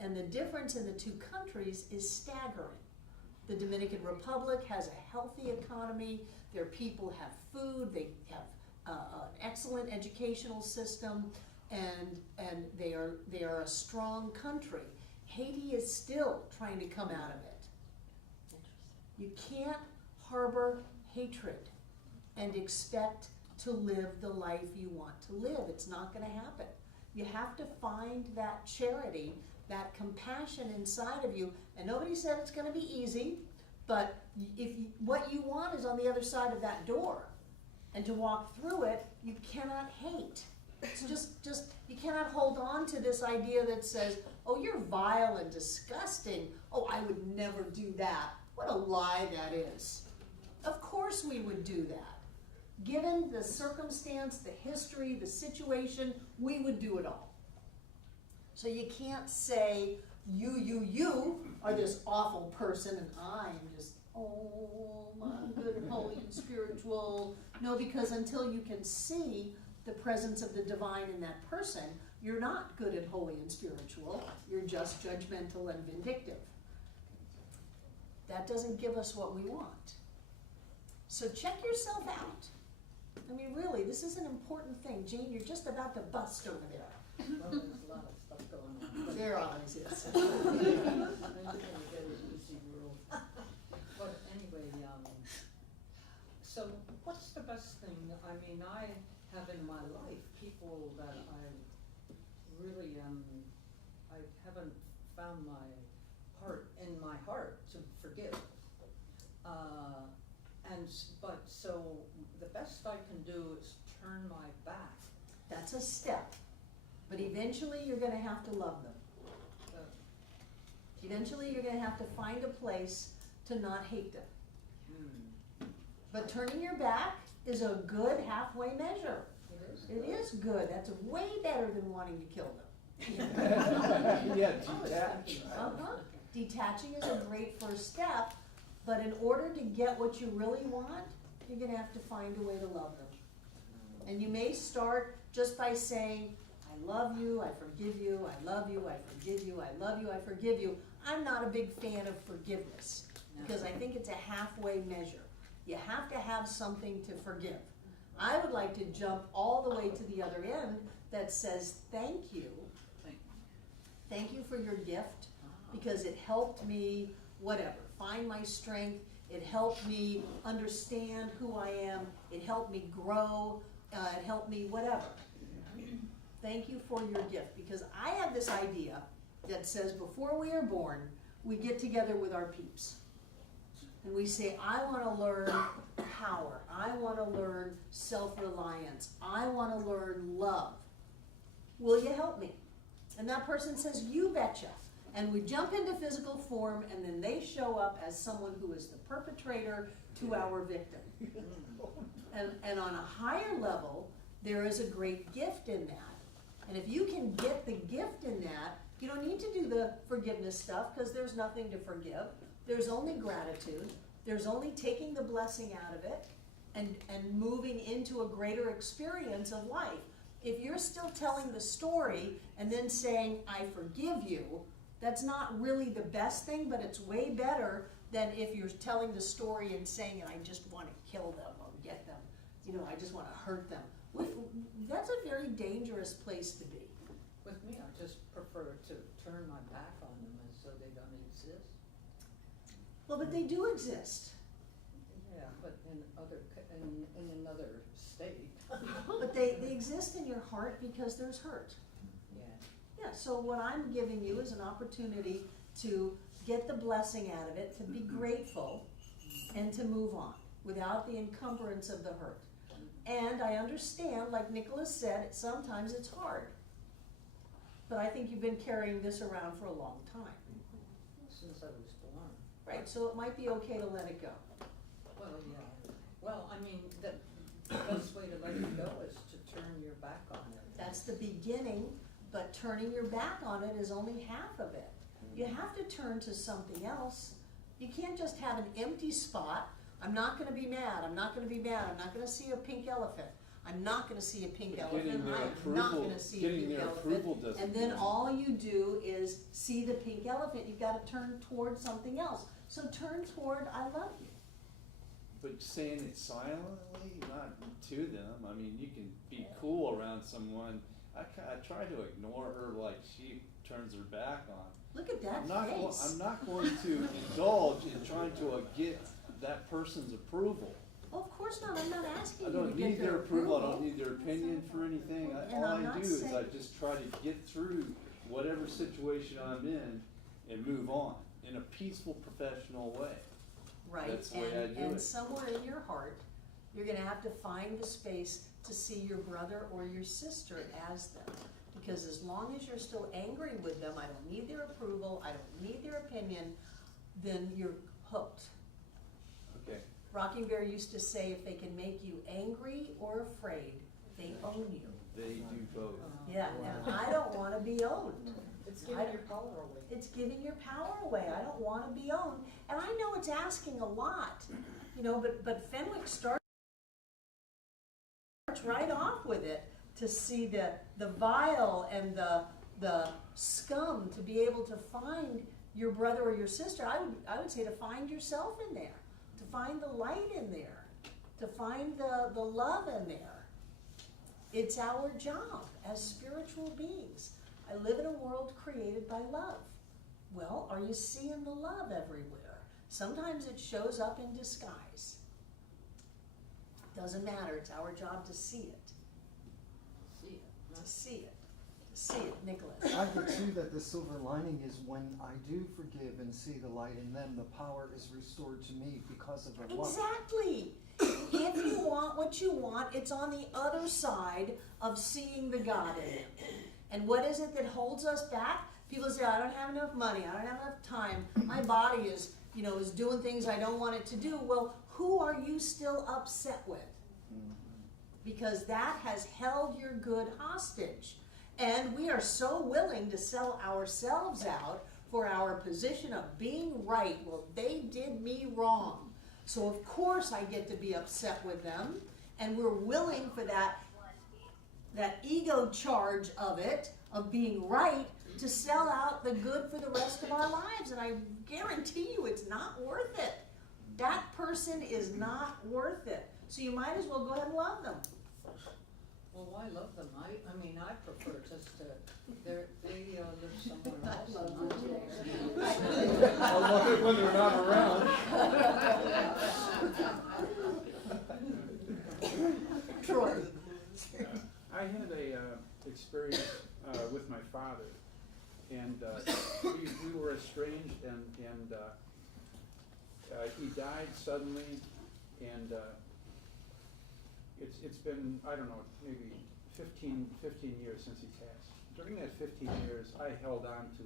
And the difference in the two countries is staggering. The Dominican Republic has a healthy economy, their people have food, they have an excellent educational system, and they are a strong country. Haiti is still trying to come out of it. You can't harbor hatred and expect to live the life you want to live. It's not going to happen. You have to find that charity, that compassion inside of you. And nobody said it's going to be easy, but if what you want is on the other side of that door, and to walk through it, you cannot hate. It's just you cannot hold on to this idea that says, oh, you're vile and disgusting. Oh, I would never do that. What a lie that is. Of course we would do that. Given the circumstance, the history, the situation, we would do it all. So you can't say, you are this awful person and I'm just, oh, I'm good and holy and spiritual. No, because until you can see the presence of the divine in that person, you're not good and holy and spiritual. You're just judgmental and vindictive. That doesn't give us what we want. So check yourself out. I mean, really, this is an important thing. Jane, you're just about to bust over there. Well, there's a lot of stuff going on. There always is. I think we get an easy rule. But anyway, so what's the best thing? I mean, I have in my life people that I really, I haven't found in my heart to forgive. But so the best I can do is turn my back. That's a step. But eventually you're going to have to love them. Eventually you're going to have to find a place to not hate them. But turning your back is a good halfway measure. It is good. That's way better than wanting to kill them. Yeah, detach. Detaching is a great first step, but in order to get what you really want, you're going to have to find a way to love them. And you may start just by saying, I love you, I forgive you, I love you, I forgive you, I love you, I forgive you. I'm not a big fan of forgiveness because I think it's a halfway measure. You have to have something to forgive. I would like to jump all the way to the other end that says thank you. Thank you for your gift because it helped me, whatever, find my strength. It helped me understand who I am. It helped me grow. It helped me whatever. Thank you for your gift because I have this idea that says before we are born, we get together with our peeps. And we say, I want to learn power. I want to learn self-reliance. I want to learn love. Will you help me? And that person says, you betcha. And we jump into physical form, and then they show up as someone who is the perpetrator to our victim. And on a higher level, there is a great gift in that. And if you can get the gift in that, You don't need to do the forgiveness stuff, because there's nothing to forgive. There's only gratitude. There's only taking the blessing out of it and moving into a greater experience of life. If you're still telling the story and then saying, I forgive you, that's not really the best thing, but it's way better than if you're telling the story and saying, I just want to kill them or get them. You know, I just want to hurt them. That's a very dangerous place to be. With me, I just prefer to turn my back on them as though they don't exist. Well, but they do exist. Yeah, but in another state. But they exist in your heart because there's hurt. Yeah. Yeah, so what I'm giving you is an opportunity to get the blessing out of it, to be grateful, and to move on without the encumbrance of the hurt. And I understand, like Nicholas said, sometimes it's hard. But I think you've been carrying this around for a long time. Since I was born. Right, so it might be okay to let it go. Well, yeah. Well, I mean, the best way to let it go is to turn your back on it. That's the beginning, but turning your back on it is only half of it. You have to turn to something else. You can't just have an empty spot. I'm not going to be mad. I'm not going to be mad. I'm not going to see a pink elephant. I'm not going to see a pink elephant. I'm not going to see a pink elephant. And then all you do is see the pink elephant. You've got to turn toward something else. So turn toward, I love you. But saying it silently, not to them. I mean, you can be cool around someone. I try to ignore her like she turns her back on. Look at that face. I'm not going to indulge in trying to get that person's approval. Well, of course not. I'm not asking I you to don't get need their approval. I don't need their opinion for anything. And All I'm I not do is I saying- just try to get through whatever situation I'm in and move on in a peaceful, professional way. Right, That's the way I do and it. somewhere in your heart, you're gonna have to find the space to see your brother or your sister as them. Because as long as you're still angry with them, I don't need their approval, I don't need their opinion, then you're hooked. Okay. Rocking Bear used to say, if they can make you angry or afraid, they own you. They do both. Yeah, and I don't wanna be owned. It's giving your power away. It's giving your power away. I don't want to be owned. And I know it's asking a lot, you know, but Fenwick starts right off with it to see the vile and the scum, to be able to find your brother or your sister. I would say to find yourself in there, to find the light in there, to find the love in there. It's our job as spiritual beings. I live in a world created by love. Well, are you seeing the love everywhere? Sometimes it shows up in disguise. Doesn't matter, it's our job to see it. See it. To see it. To see it, Nicholas. I think too that the silver lining is when I do forgive and see the light in them, the power is restored to me because of their love. Exactly. If you want what you want, it's on the other side of seeing the God in them. And what is it that holds us back? People say, I don't have enough money, I don't have enough time, my body is doing things I don't want it to do. Well, who are you still upset with? Because that has held your good hostage. And we are so willing to sell ourselves out for our position of being right. Well, they did me wrong. So of course I get to be upset with them. And we're willing for that ego charge of it, of being right, to sell out the good for the rest of our lives. And I guarantee you it's not worth it. That person is not worth it. So you might as well go ahead and love them. Well, why love them? I mean, I prefer just to, they live somewhere else and I'm there. I love it when they're not around. Troy. I had a experience with my father, and we were estranged, and he died suddenly, and it's been, I don't know, maybe 15 years since he passed. During that 15 years, I held on to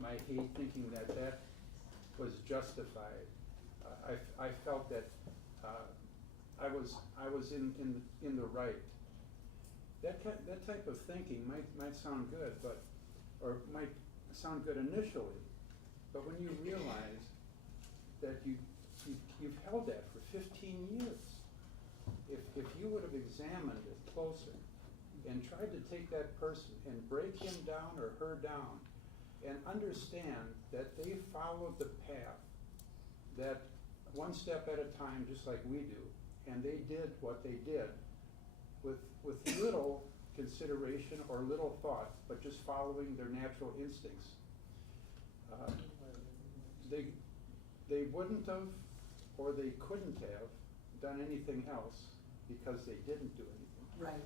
my hate, thinking that was justified. I felt that I was in the right. That type of thinking might sound good, but or might sound good initially, but when you realize that you've held that for 15 years, if you would have examined it closer and tried to take that person and break him down or her down and understand that they followed the path, that one step at a time, just like we do, and they did what they did with little consideration or little thought, but just following their natural instincts. They wouldn't have, or they couldn't have done anything else because they didn't do anything. Right,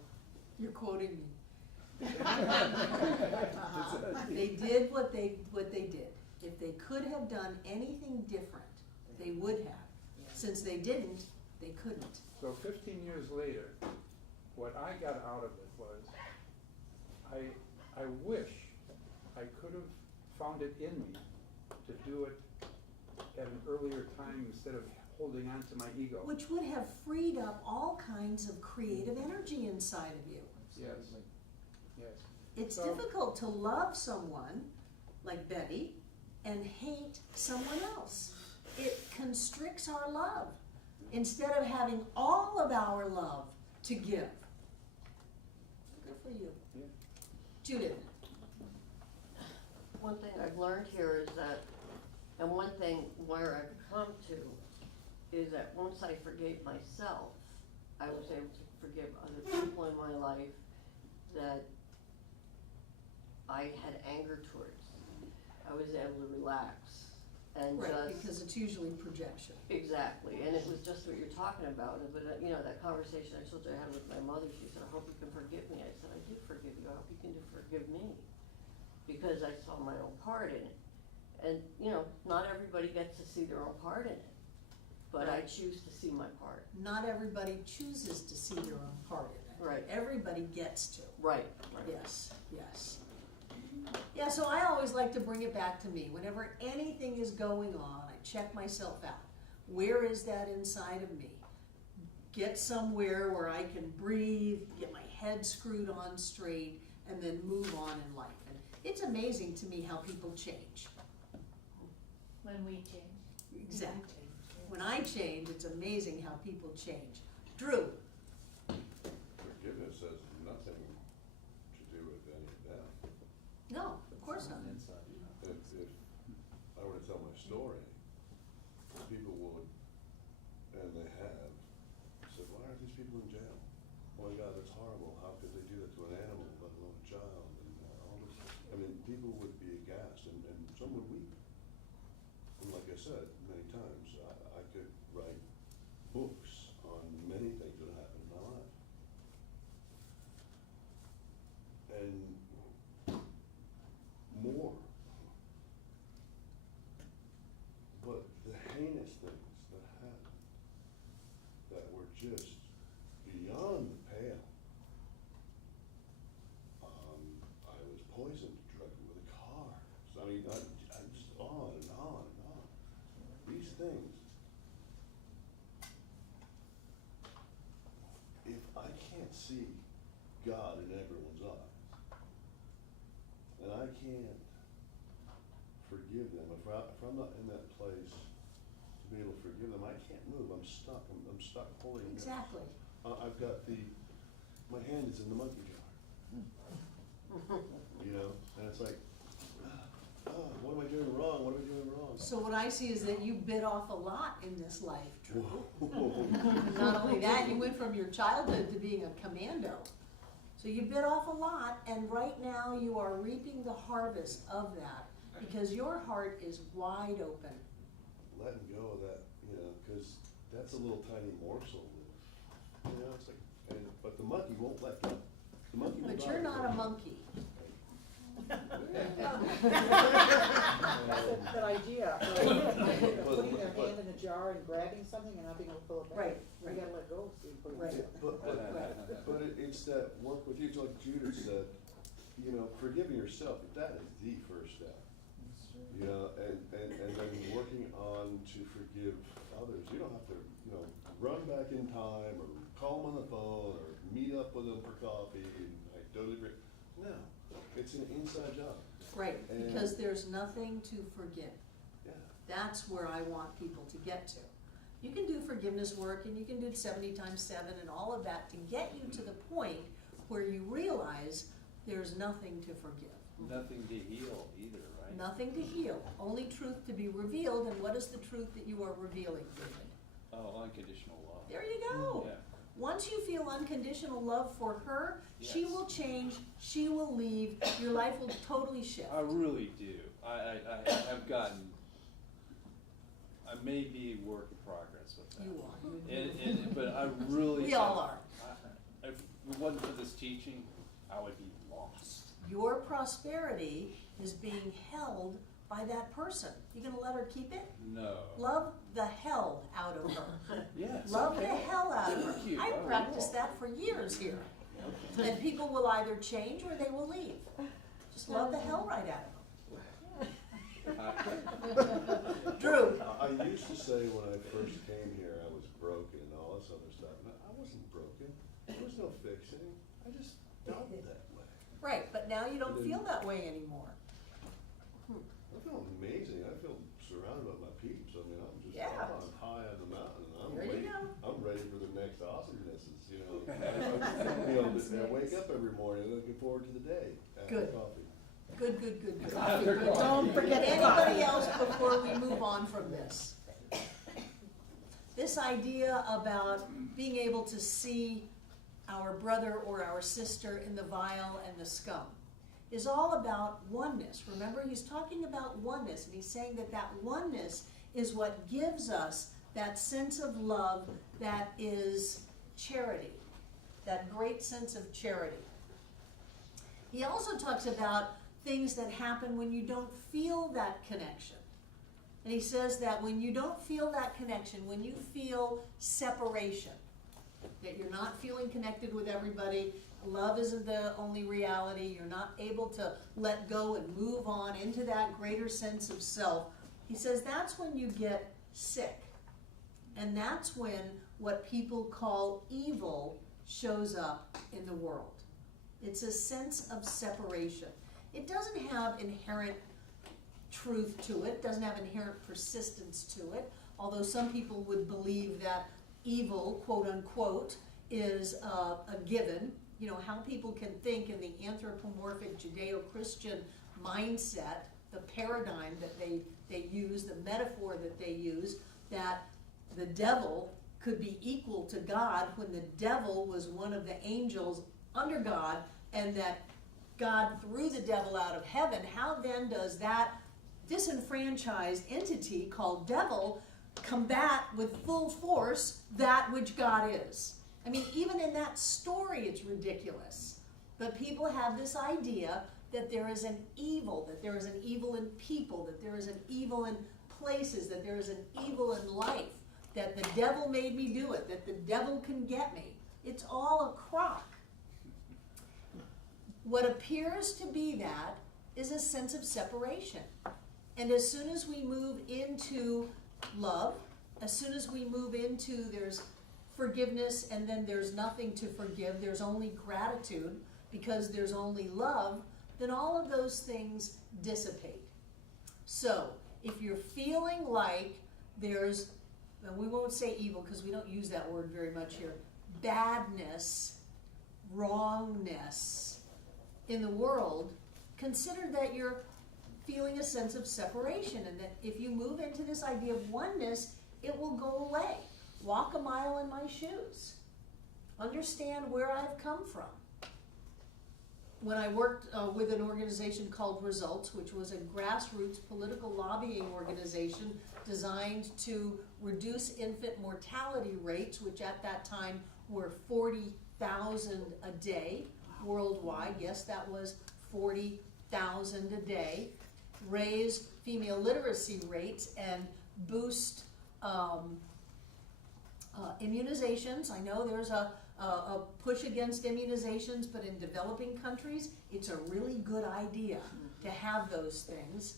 you're quoting me. They did what they did. If they could have done anything different, they would have. Since they didn't, they couldn't. So 15 years later, what I got out of it was, I wish I could have found it in me to do it at an earlier time instead of holding on to my ego. Which would have freed up all kinds of creative energy inside of you. Yes, yes. It's So- difficult to love someone like Betty and hate someone else. It constricts our love instead of having all of our love to give. Good for you. Yeah. Judith. One thing I've learned here is that, and one thing where I've come to, is that once I forgave myself, I was able to forgive other people in my life that I had anger towards. I was able to relax and Right, just. because it's usually projection. Exactly, and it was just what you're talking about, but you know, that conversation I told you I had with my mother, she said, I hope you can forgive me. I said, I do forgive you, I hope you can forgive me, because I saw my own part in it. And, you know, not everybody gets to see their own part in it, but I choose to see my part. Not everybody chooses to see their own part in it. Right. Everybody gets to. Right, right. Yes, yes. Yeah, so I always like to bring it back to me. Whenever anything is going on, I check myself out. Where is that inside of me? Get somewhere where I can breathe, get my head screwed on straight, and then move on in life. And it's amazing to me how people change. When we change. Exactly. When I change, it's amazing how people change. Drew. Forgiveness has nothing to do with any of that. No, of course not. Inside, you know. If I were to tell my story, people would, and they have, said, why aren't these people in jail? Oh my God, that's horrible. How could they do that to an animal, let alone a child? And all this. I mean, people would be aghast, and some would weep. And like I said many times, I could write books on many things that happened in my life. And more. But the heinous things that happened that were just beyond the pale. I was poisoned, drugged with a car. So, I mean, I'm just on and on and on. These things, if I can't see God in everyone's eyes, and I can't forgive them, if I'm not in that place to be able to forgive them, I can't move. I'm stuck. I'm stuck holding. Exactly. I've got my hand is in the monkey jar. You know, and it's like, what am I doing wrong? What am I doing wrong? So what I see is that you bit off a lot in this life, Drew. Not only that, you went from your childhood to being a commando. So you bit off a lot, and right now you are reaping the harvest of that because your heart is wide open. Letting go of that, you know, because that's a little tiny morsel. You know, it's like, but the monkey won't let go. The monkey will But die you're not for a it. monkey. That idea of putting their But- hand in a jar and grabbing something and not being able to pull it back. Right, You right. gotta let go so you can put it Right. back. But it's that work with you, it's like Judith said, you know, forgiving yourself, that is the first step. You know, and then working on to forgive others. You don't have to, you know, run back in time or call them on the phone or meet up with them for coffee and I totally agree. No, it's an inside job. Right, And- because there's nothing to forgive. Yeah. That's where I want people to get to. You can do forgiveness work and you can do 70 times 7 and all of that to get you to the point where you realize there's nothing to forgive. Nothing to heal either, right? Nothing to heal, only truth to be revealed, and what is the truth that you are revealing, David? Oh, unconditional love. There you go. Yeah. Once you feel unconditional love for her, she Yes. will change, she will leave, your life will totally shift. I really do. I have gotten, I may be a work in progress with that. You are. But I really. We all are. If it wasn't for this teaching, I would be lost. Your prosperity is being held by that person. You gonna let her keep it? No. Love the hell out of her. Yes. Love okay. the hell out of her. Thank you. I I practiced will. that for years here. And people will either change or they will leave. Just love the hell right out of them. Drew. I used to say when I first came here, I was broken and all this other stuff. No, I wasn't broken. There was no fixing. I just felt that way. Right, but now you don't feel that way anymore. I feel amazing. I feel surrounded by my peeps. I mean, I'm just Yeah. I'm high on the mountain. And I'm There you ready. go. I'm ready for the next awesomenesses. You know, I wake up every morning looking forward to the day. After Good. coffee. Good, good, good, good. After Good. coffee. Don't forget anybody else before we move on from this. This idea about being able to see our brother or our sister in the vile and the scum is all about oneness. Remember, he's talking about oneness, and he's saying that that oneness is what gives us that sense of love that is charity, that great sense of charity. He also talks about things that happen when you don't feel that connection. And he says that when you don't feel that connection, when you feel separation, that you're not feeling connected with everybody, love isn't the only reality, you're not able to let go and move on into that greater sense of self, he says that's when you get sick. And that's when what people call evil shows up in the world. It's a sense of separation. It doesn't have inherent truth to it, doesn't have inherent persistence to it, although some people would believe that evil, quote unquote, is a given. You know, how people can think in the anthropomorphic Judeo-Christian mindset, the paradigm that they use, the metaphor that they use, that the devil could be equal to God when the devil was one of the angels under God, and that God threw the devil out of heaven. How then does that disenfranchised entity called devil combat with full force that which God is? I mean, even in that story, it's ridiculous. But people have this idea that there is an evil, that there is an evil in people, that there is an evil in places, that there is an evil in life, that the devil made me do it, that the devil can get me. It's all a crock. What appears to be that is a sense of separation. And as soon as we move into love, as soon as we move into there's forgiveness and then there's nothing to forgive, there's only gratitude because there's only love, then all of those things dissipate. So if you're feeling like there's, and we won't say evil because we don't use that word very much here, badness, wrongness in the world, consider that you're feeling a sense of separation, and that if you move into this idea of oneness, it will go away. Walk a mile in my shoes. Understand where I've come from. When I worked with an organization called Results, which was a grassroots political lobbying organization designed to reduce infant mortality rates, which at that time were 40,000 a day worldwide. Yes, that was 40,000 a day. Raise female literacy rates and boost immunizations. I know there's a push against immunizations, but in developing countries, it's a really good idea to have those things.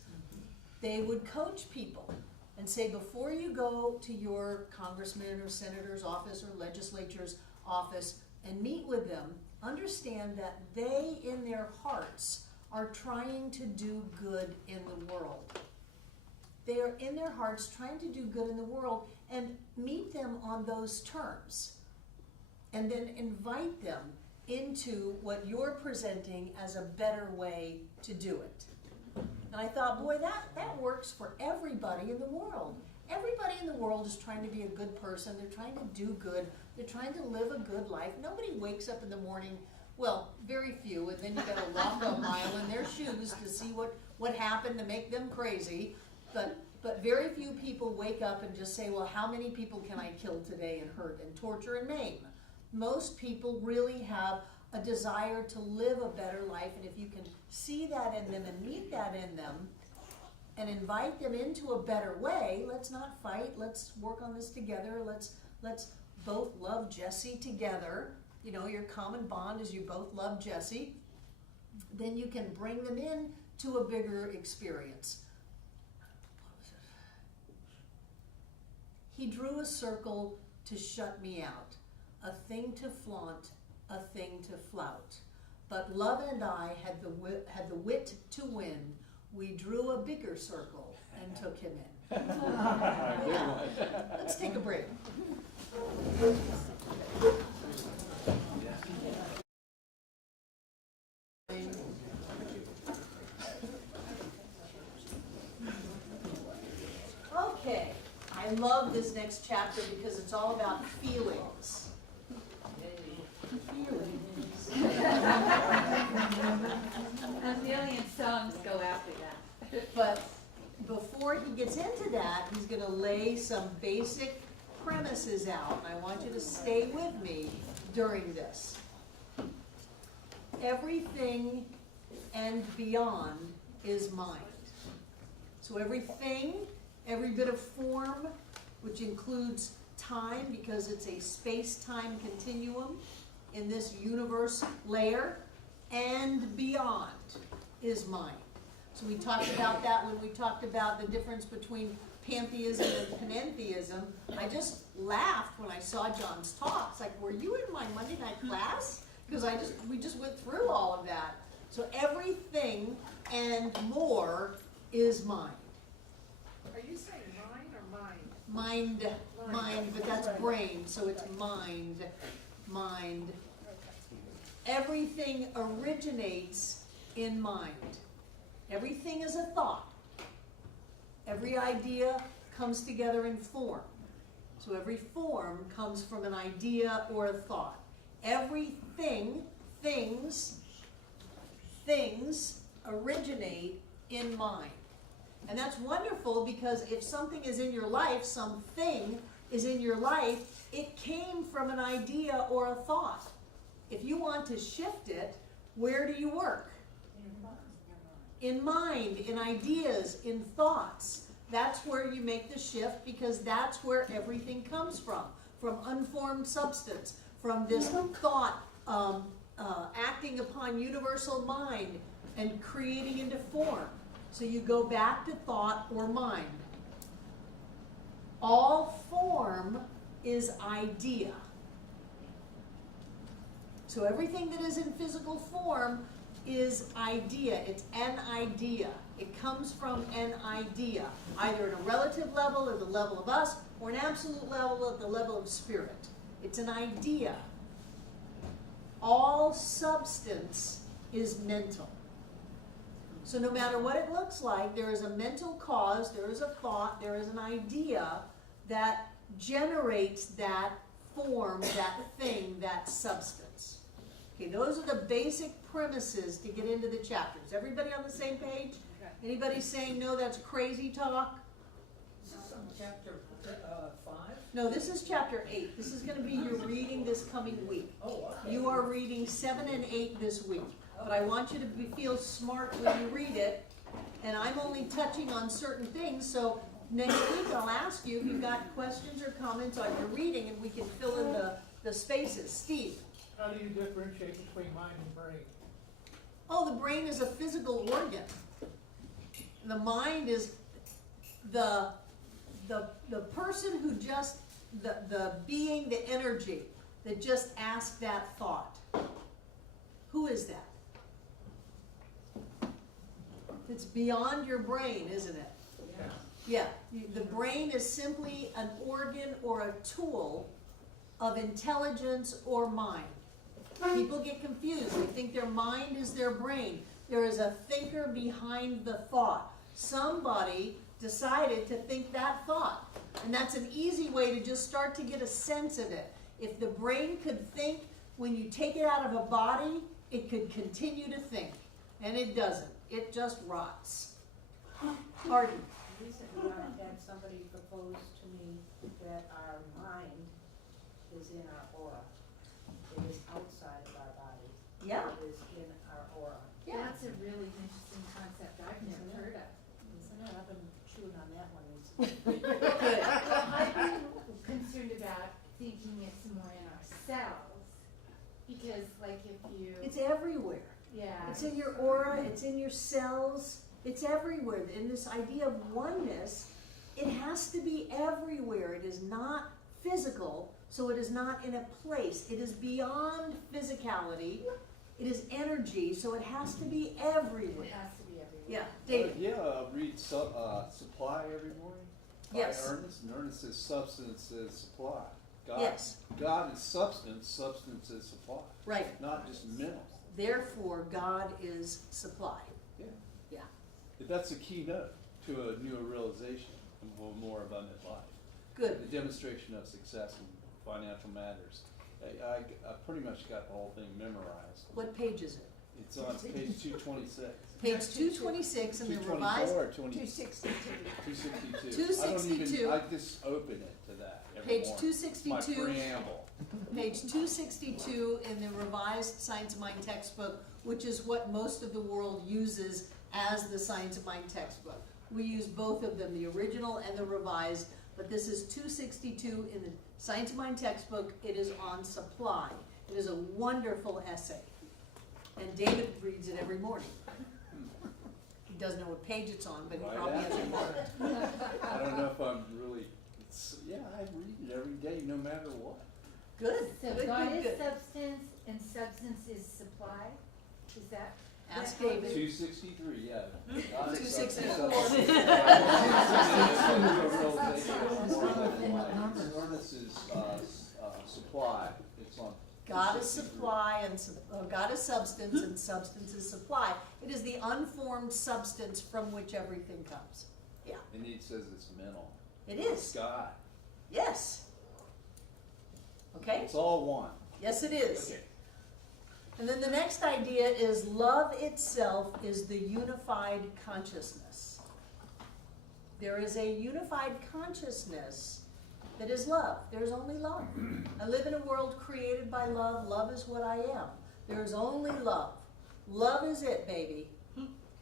They would coach people and say, before you go to your congressman or senator's office or legislature's office and meet with them, understand that they in their hearts are trying to do good in the world. They are in their hearts trying to do good in the world, and meet them on those terms. And then invite them into what you're presenting as a better way to do it. And I thought, boy, that works for everybody in the world. Everybody in the world is trying to be a good person. They're trying to do good. They're trying to live a good life. Nobody wakes up in the morning, well, very few, and then you gotta walk a mile in their shoes to see what happened to make them crazy. But very few people wake up and just say, well, how many people can I kill today and hurt and torture and maim? Most people really have a desire to live a better life, and if you can see that in them and meet that in them and invite them into a better way, let's not fight, let's work on this together, let's both love Jesse together. You know, your common bond is you both love Jesse. Then you can bring them in to a bigger experience. What was it? He drew a circle to shut me out, a thing to flaunt, a thing to flout. But love and I had the wit to win. We drew a bigger circle and took him in. Yeah. Let's take a break. Okay, I love this next chapter because it's all about feelings. A million songs go after that. But before he gets into that, he's going to lay some basic premises out, and I want you to stay with me during this. Everything and beyond is mind. So everything, every bit of form, which includes time, because it's a space-time continuum in this universe layer, and beyond is mind. So we talked about that when we talked about the difference between pantheism and panentheism. I just laughed when I saw John's talk. It's like, were you in my Monday night class? Because we just went through all of that. So everything and more is mind. Are you saying mind or mind? Mind, but that's brain, so it's mind. Everything originates in mind. Everything is a thought. Every idea comes together in form. So every form comes from an idea or a thought. Everything, things originate in mind. And that's wonderful, because if something is in your life, something is in your life, it came from an idea or a thought. If you want to shift it, where do you work? In mind, in ideas, in thoughts. That's where you make the shift, because that's where everything comes from unformed substance, from this thought acting upon universal mind and creating into form. So you go back to thought or mind. All form is idea. So everything that is in physical form is idea. It's an idea. It comes from an idea, either at a relative level, at the level of us, or an absolute level, at the level of spirit. It's an idea. All substance is mental. So no matter what it looks like, there is a mental cause, there is a thought, there is an idea that generates that form, that thing, that substance. Okay, those are the basic premises to get into the chapters. Everybody on the same page? Anybody saying, no, that's crazy talk? Is this on chapter 5? No, this is chapter 8. This is going to be your reading this coming week. Oh, okay. You are reading 7 and 8 this week. But I want you to feel smart when you read it. And I'm only touching on certain things, so next week I'll ask you if you've got questions or comments on your reading, and we can fill in the spaces. Steve? How do you differentiate between mind and brain? Oh, the brain is a physical organ. The mind is the person who just, the being, the energy that just asked that thought. Who is that? It's beyond your brain, isn't it? Yeah, the brain is simply an organ or a tool of intelligence or mind. People get confused. They think their mind is their brain. There is a thinker behind the thought. Somebody decided to think that thought. And that's an easy way to just start to get a sense of it. If the brain could think, when you take it out of a body, it could continue to think. And it doesn't. It just rots. Pardon? Recently, I had somebody propose to me that our mind is in our aura. It is outside of our body. Yeah. It is in our aura. Yeah. That's a really interesting concept I've never heard of. Isn't it? I've been chewing on that one recently. Good. Well, I've been concerned about thinking it's more in our cells, because like if you, It's everywhere. yeah. It's in your aura, it's in your cells, it's everywhere. In this idea of oneness, it has to be everywhere. It is not physical, so it is not in a place. It is beyond physicality. It is energy, so it has to be everywhere. It has to be everywhere. Yeah, David. Read Supply every morning by Yes. Ernest, and Ernest says substance is supply. God, Yes. God is substance, substance is supply, Right. not just mental. Therefore, God is supply. Yeah. Yeah. That's a keynote to a newer realization, a more abundant life. Good. The demonstration of success in financial matters. I pretty much got the whole thing memorized. What page is it? It's on page 226. Page 226 in the 224 revised. or 20? 262. 262. 262. I just open it to that every Page morning. 262. My preamble. Page 262 in the revised Science of Mind textbook, which is what most of the world uses as the Science of Mind textbook. We use both of them, the original and the revised, but this is 262 in the Science of Mind textbook. It is on supply. It is a wonderful essay. And David reads it every morning. He doesn't know what page it's on, but he Right probably has after. it marked. I don't know if I'm really, I read it every day, no matter what. Good, So good, God good, is good. substance and substance is supply? Is that? Ask that- David. 263, yeah. God is 264. substance, Ernest is supply. It's on. God is 263. supply and God is substance and substance is supply. It is the unformed substance from which everything comes. Yeah, And he says it's mental. it It's is. God. Yes. Okay? It's all one. Yes, it is. Okay. And then the next idea is love itself is the unified consciousness. There is a unified consciousness that is love. There's only love. I live in a world created by love. Love is what I am. There is only love. Love is it, baby.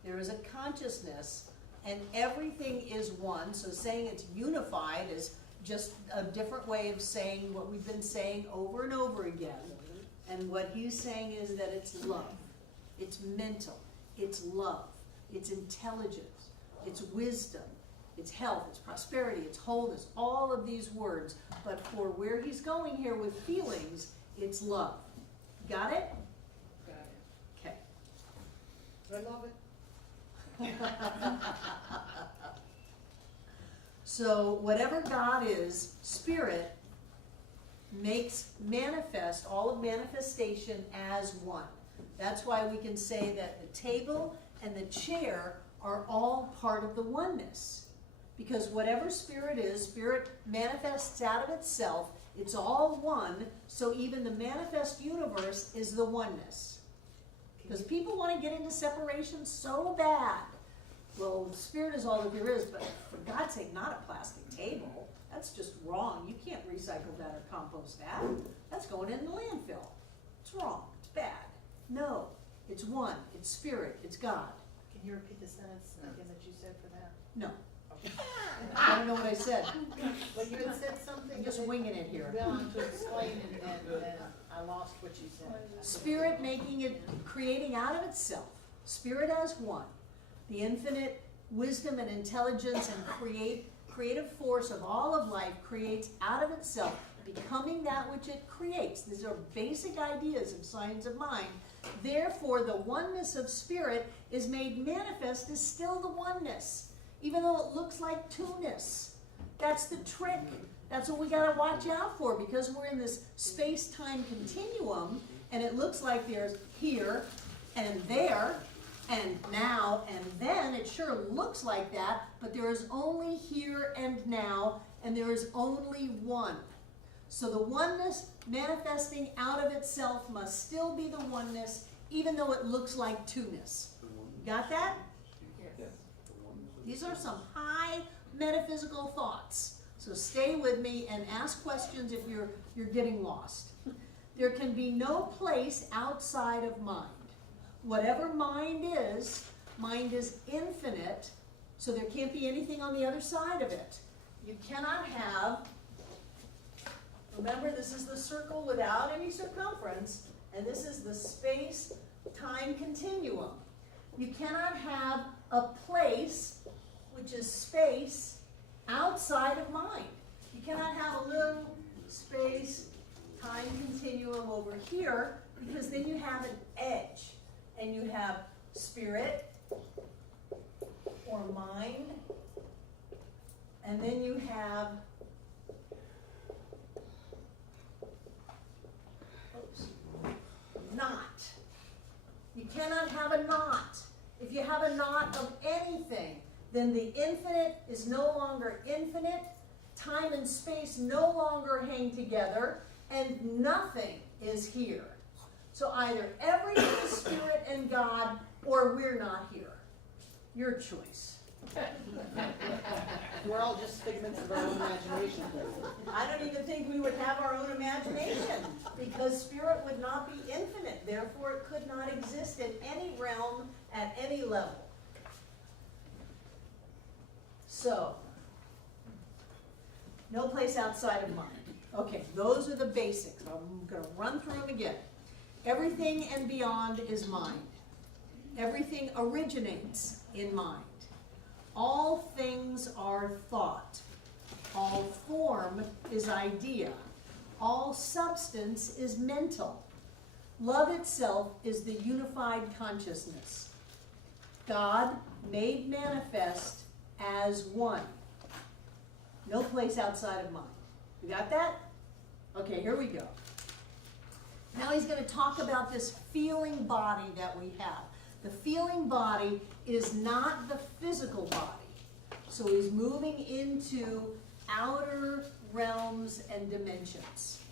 There is a consciousness, and everything is one. So saying it's unified is just a different way of saying what we've been saying over and over again. And what he's saying is that it's love. It's mental. It's love. It's intelligence. It's wisdom. It's health, it's prosperity, it's wholeness, all of these words. But for where he's going here with feelings, it's love. Got it? Got it. Okay. I love it. So whatever God is, spirit makes manifest all of manifestation as one. That's why we can say that the table and the chair are all part of the oneness. Because whatever spirit is, spirit manifests out of itself. It's all one, so even the manifest universe is the oneness. Because people want to get into separation so bad. Well, spirit is all that there is, but for God's sake, not a plastic table. That's just wrong. You can't recycle that or compost that. That's going in the landfill. It's wrong. It's bad. No, it's one. It's spirit. It's God. Can you repeat the sentence again that you said for that? No. Okay. I don't know what I said. Well, you had said something. I'm just and then winging it here. you went on to explain and I lost what you said. Spirit making it, creating out of itself. Spirit as one. The infinite wisdom and intelligence and creative force of all of life creates out of itself, becoming that which it creates. These are basic ideas of science of mind. Therefore, the oneness of spirit is made manifest as still the oneness, even though it looks like two-ness. That's the trick. That's what we got to watch out for, because we're in this space-time continuum, and it looks like there's here and there and now and then. It sure looks like that, but there is only here and now, and there is only one. So the oneness manifesting out of itself must still be the oneness, even though it looks like two-ness. Got that? Yes. These are some high metaphysical thoughts. So stay with me and ask questions if you're getting lost. There can be no place outside of mind. Whatever mind is infinite, so there can't be anything on the other side of it. You cannot have, remember, this is the circle without any circumference, and this is the space-time continuum. You cannot have a place, which is space, outside of mind. You cannot have a little space-time continuum over here, because then you have an edge, and you have spirit or mind, and then you have knot. You cannot have a knot. If you have a knot of anything, then the infinite is no longer infinite, time and space no longer hang together, and nothing is here. So either everything is spirit and God, or we're not here. Your choice. We're all just figments of our own imagination. I don't even think we would have our own imagination, because spirit would not be infinite. Therefore, it could not exist in any realm at any level. So, no place outside of mind. Okay, those are the basics. I'm going to run through them again. Everything and beyond is mind. Everything originates in mind. All things are thought. All form is idea. All substance is mental. Love itself is the unified consciousness. God made manifest as one. No place outside of mind. You got that? Okay, here we go. Now he's going to talk about this feeling body that we have. The feeling body is not the physical body. So he's moving into outer realms and dimensions.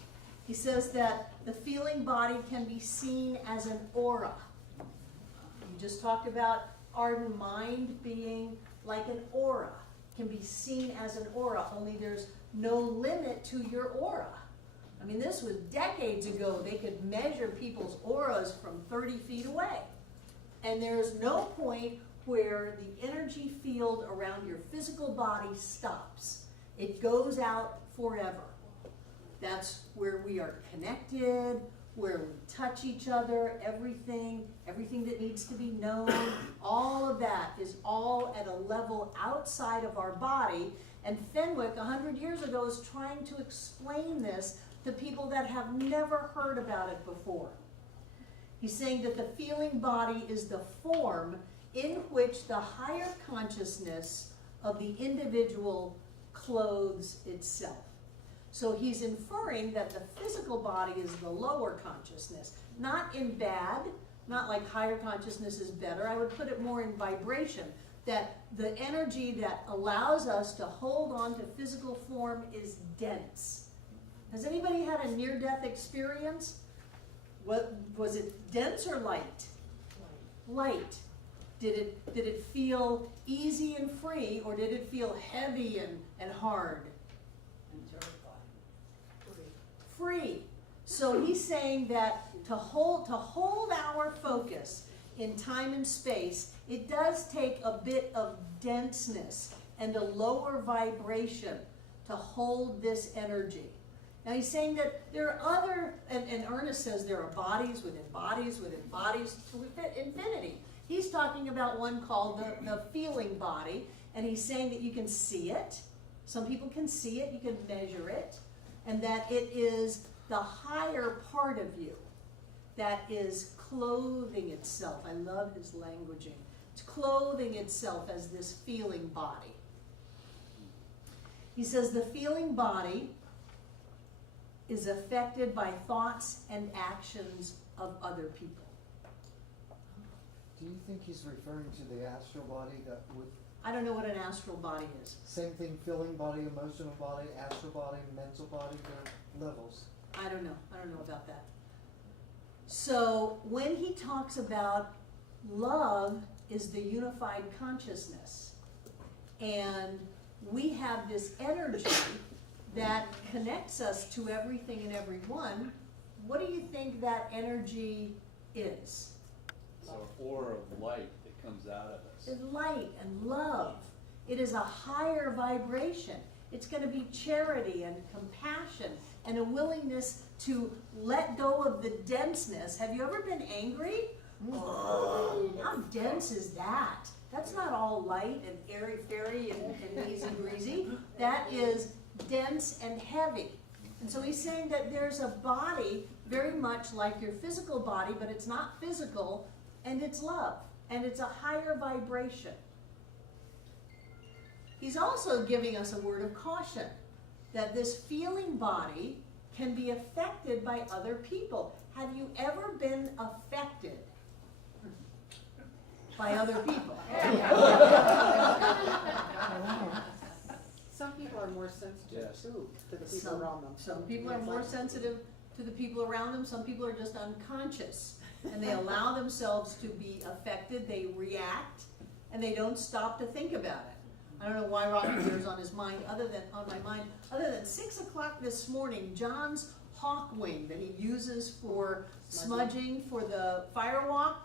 He says that the feeling body can be seen as an aura. You just talked about our mind being like an aura. It can be seen as an aura, only there's no limit to your aura. I mean, this was decades ago. They could measure people's auras from 30 feet away. And there's no point where the energy field around your physical body stops. It goes out forever. That's where we are connected, where we touch each other, everything that needs to be known, all of that is all at a level outside of our body. And Fenwick, 100 years ago, is trying to explain this to people that have never heard about it before. He's saying that the feeling body is the form in which the higher consciousness of the individual clothes itself. So he's inferring that the physical body is the lower consciousness, not in bad, not like higher consciousness is better. I would put it more in vibration, that the energy that allows us to hold on to physical form is dense. Has anybody had a near-death experience? What was it, dense or light? Light. Did it feel easy and free, or did it feel heavy and hard? And terrified. Free. So he's saying that to hold our focus in time and space, it does take a bit of denseness and a lower vibration to hold this energy. Now he's saying that there are other, and Ernest says there are bodies within bodies within bodies to infinity. He's talking about one called the feeling body, and he's saying that you can see it, Some people can see it, you can measure it, and that it is the higher part of you that is clothing itself. I love his languaging. It's clothing itself as this feeling body. He says the feeling body is affected by thoughts and actions of other people. Do you think he's referring to the astral body that would, I don't know what an astral body is. same thing, feeling body, emotional body, astral body, mental body, they're levels? I don't know about that. So when he talks about love is the unified consciousness, and we have this energy that connects us to everything and everyone, what do you think that energy is? It's our aura of light that comes out of us. It's light and love. It is a higher vibration. It's going to be charity and compassion and a willingness to let go of the denseness. Have you ever been angry? Oh, how dense is that? That's not all light and airy-fairy and easy-breezy. That is dense and heavy. And so he's saying that there's a body very much like your physical body, but it's not physical, and it's love, and it's a higher vibration. He's also giving us a word of caution, that this feeling body can be affected by other people. Have you ever been affected by other people? Some people are more sensitive Yes. too, to the people around them. Some people are more sensitive to the people around them. Some people are just unconscious, and they allow themselves to be affected. They react, and they don't stop to think about it. I don't know why Rocky Bear's on my mind, other than 6 o'clock this morning, John's hawk wing that he uses for smudging for the firewalk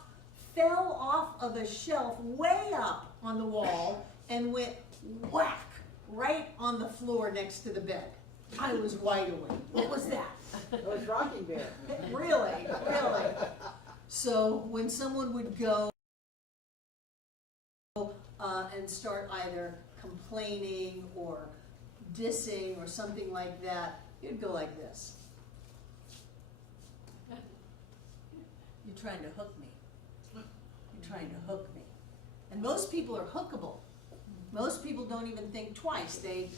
fell off of a shelf way up on the wall and went whack right on the floor next to the bed. I was wide awake. What was that? It was Rocky Bear. Really, really. So when someone would go and start either complaining or dissing or something like that, you'd go like this. You're trying to hook me. You're trying to hook me. And most people are hookable. Most people don't even think twice. They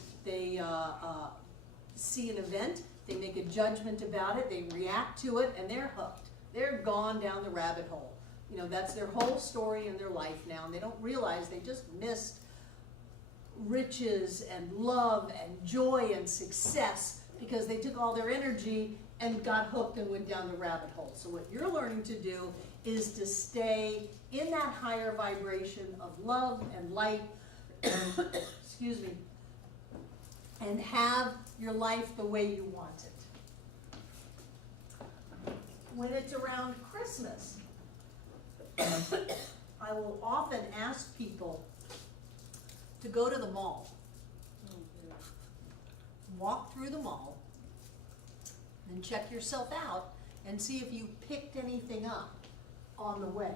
see an event, they make a judgment about it, they react to it, and they're hooked. They're gone down the rabbit hole. You know, that's their whole story in their life now, and they don't realize they just missed riches and love and joy and success because they took all their energy and got hooked and went down the rabbit hole. So what you're learning to do is to stay in that higher vibration of love and light, excuse me, and have your life the way you want it. When it's around Christmas, I will often ask people to go to the mall, walk through the mall, and check yourself out and see if you picked anything up on the way.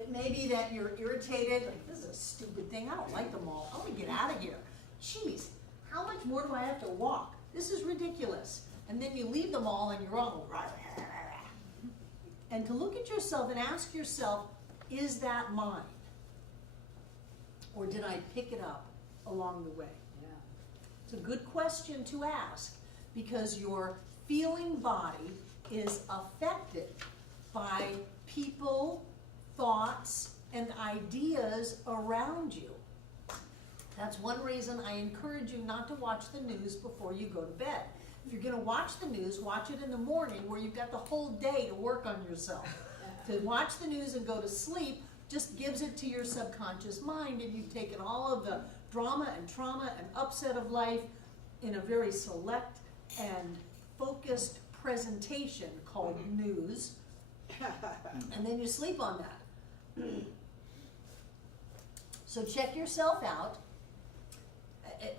It may be that you're irritated, like, this is a stupid thing, I don't like the mall, I want to get out of here. Jeez, how much more do I have to walk? This is ridiculous. And then you leave the mall and you're all rah, rah, rah, rah. And to look at yourself and ask yourself, is that mine? Or did I pick it up along the way? Yeah. It's a good question to ask because your feeling body is affected by people, thoughts, and ideas around you. That's one reason I encourage you not to watch the news before you go to bed. If you're going to watch the news, watch it in the morning where you've got the whole day to work on yourself. To watch the news and go to sleep just gives it to your subconscious mind, and you've taken all of the drama and trauma and upset of life in a very select and focused presentation called news, and then you sleep on that. So check yourself out.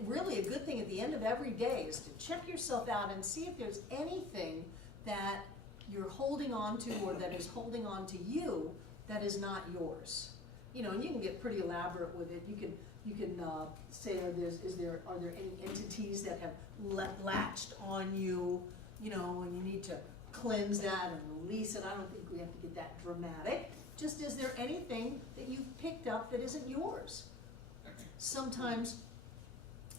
Really a good thing at the end of every day is to check yourself out and see if there's anything that you're holding on to or that is holding on to you that is not yours. You know, and you can get pretty elaborate with it. You can You can say, are there any entities that have latched on you, you know, and you need to cleanse that and release it. I don't think we have to get that dramatic. Just, is there anything that you've picked up that isn't yours? Sometimes,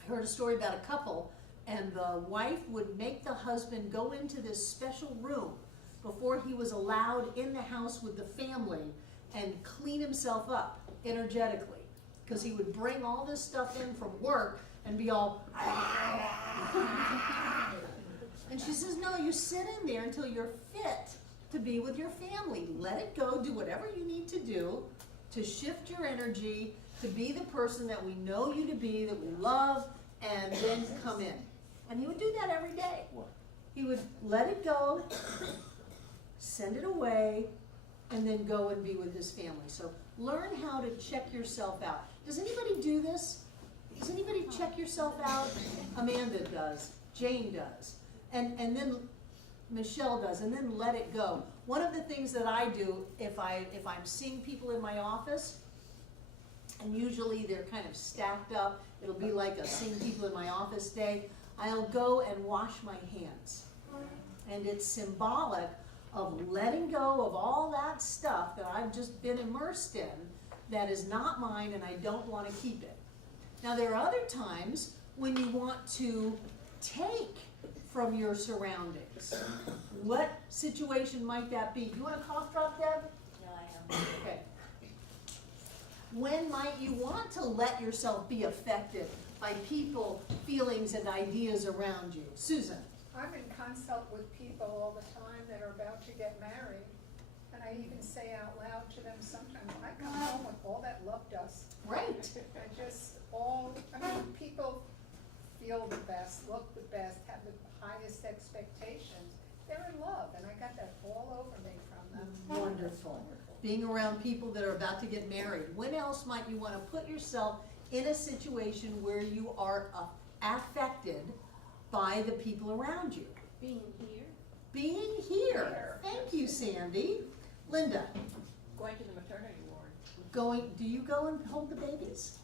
I heard a story about a couple, and the wife would make the husband go into this special room before he was allowed in the house with the family and clean himself up energetically. Because he would bring all this stuff in from work and be all, and she says, no, you sit in there until you're fit to be with your family. Let it go, do whatever you need to do to shift your energy, to be the person that we know you to be, that we love, and then come in. And he would do that every day. He would let it go, send it away, and then go and be with his family. So learn how to check yourself out. Does anybody do this? Does anybody check yourself out? Amanda does. Jane does. And then Michelle does. And then let it go. One of the things that I do if I'm seeing people in my office, and usually they're kind of stacked up, it'll be like a seeing people in my office day, I'll go and wash my hands. And it's symbolic of letting go of all that stuff that I've just been immersed in that is not mine and I don't want to keep it. Now there are other times when you want to take from your surroundings. What situation might that be? Do you want a cough drop, Deb? No, I am. Okay. When might you want to let yourself be affected by people, feelings, and ideas around you? Susan. I'm in consult with people all the time that are about to get married, and I even say out loud to them sometimes, I come home with all that love dust. Right. I mean, people feel the best, look the best, have the highest expectations. They're in love, and I got that all over me from them. Wonderful. Being around people that are about to get married. When else might you want to put yourself in a situation where you are affected by the people around you? Being here. Being here. Thank you, Sandy. Linda. Going to the maternity ward. Do you go and hold the babies?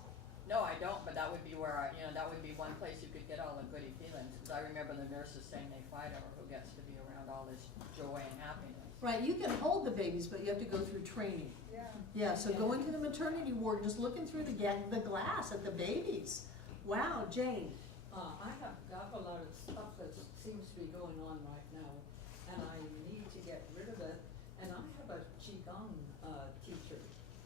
No, I don't, but that would be where that would be one place you could get all the goody feelings. Because I remember the nurses saying they fight over who gets to be around all this joy and happiness. Right, you can hold the babies, but you have to go through training. Yeah. Yeah, so going to the maternity ward, just looking through the glass at the babies. Wow, Jane. I have got a lot of stuff that seems to be going on right now, and I need to get rid of it. And I have a Qigong teacher.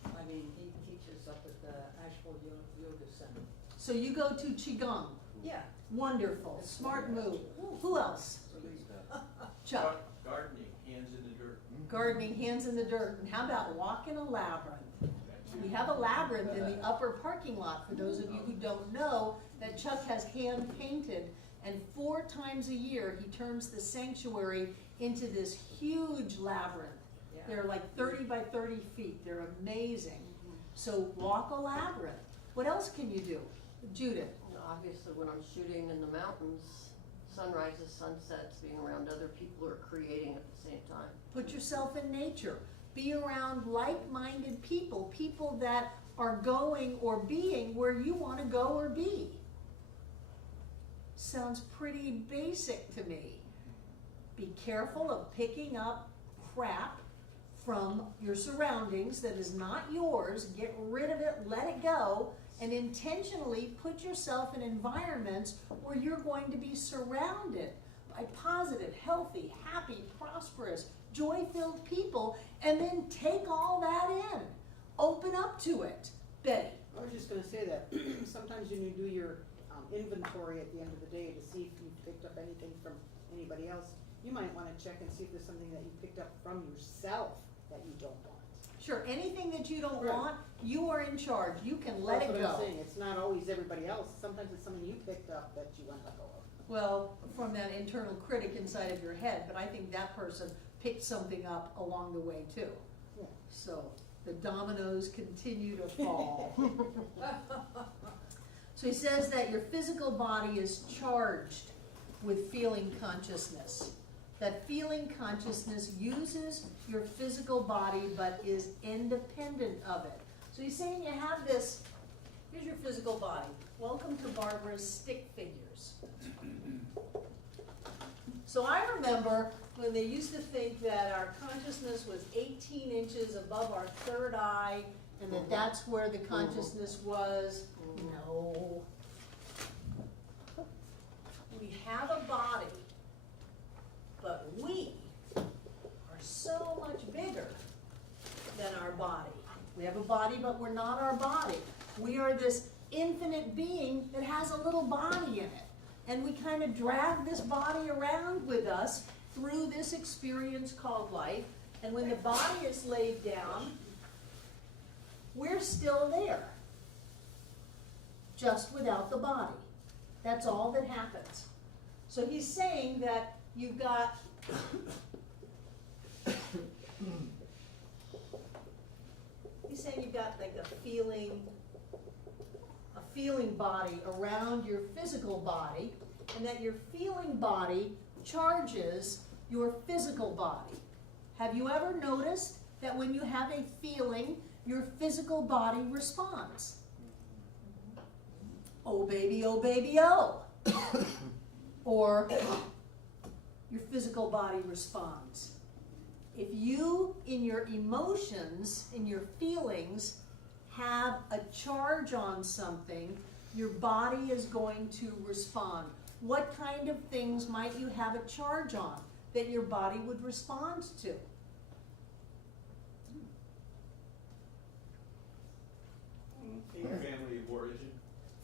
I mean, he teaches up at the Asheville Yoga Center. So you go to Qigong. Yeah. Wonderful, smart move. Who else? Chuck. Gardening, hands in the dirt. Gardening, hands in the dirt. And how about walking a labyrinth? We have a labyrinth in the upper parking lot, for those of you who don't know, that Chuck has hand painted, and 4 times a year he turns the sanctuary into this huge labyrinth. Yeah. They're like 30 by 30 feet. They're amazing. So walk a labyrinth. What else can you do? Judith. Obviously, when I'm shooting in the mountains, sunrises, sunsets, being around other people who are creating at the same time. Put yourself in nature. Be around like-minded people, people that are going or being where you want to go or be. Sounds pretty basic to me. Be careful of picking up crap from your surroundings that is not yours. Get rid of it, let it go, and intentionally put yourself in environments where you're going to be surrounded by positive, healthy, happy, prosperous, joy-filled people, and then take all that in. Open up to it. Betty. I was just gonna say that sometimes when you do your inventory at the end of the day to see if you picked up anything from anybody else, you might wanna check and see if there's something that you picked up from yourself that you don't want. Sure, anything that you don't Right. want, you are in charge. You can let That's it what I'm go. saying. It's not always everybody else. Sometimes it's something you picked up that you want to let go of. Well, from that internal critic inside of your head, but I think that person picked something up along the way too. Yeah. So the dominoes continue to fall. So he says that your physical body is charged with feeling consciousness. That feeling consciousness uses your physical body but is independent of it. So he's saying you have Here's your physical body. Welcome to Barbara's stick figures. So I remember when they used to think that our consciousness was 18 inches above our third eye, and that that's where the consciousness was. No. We have a body, but we are so much bigger than our body. We have a body, but we're not our body. We are this infinite being that has a little body in it. And we kind of drag this body around with us through this experience called life. And when the body is laid down, we're still there, just without the body. That's all that happens. So he's saying that you've got he's saying you've got like a feeling body around your physical body, and that your feeling body charges your physical body. Have you ever noticed that when you have a feeling, your physical body responds? Oh baby, oh. Or your physical body responds. If you, in your emotions, in your feelings, have a charge on something, your body is going to respond. What kind of things might you have a charge on that your body would respond to? Family of origin.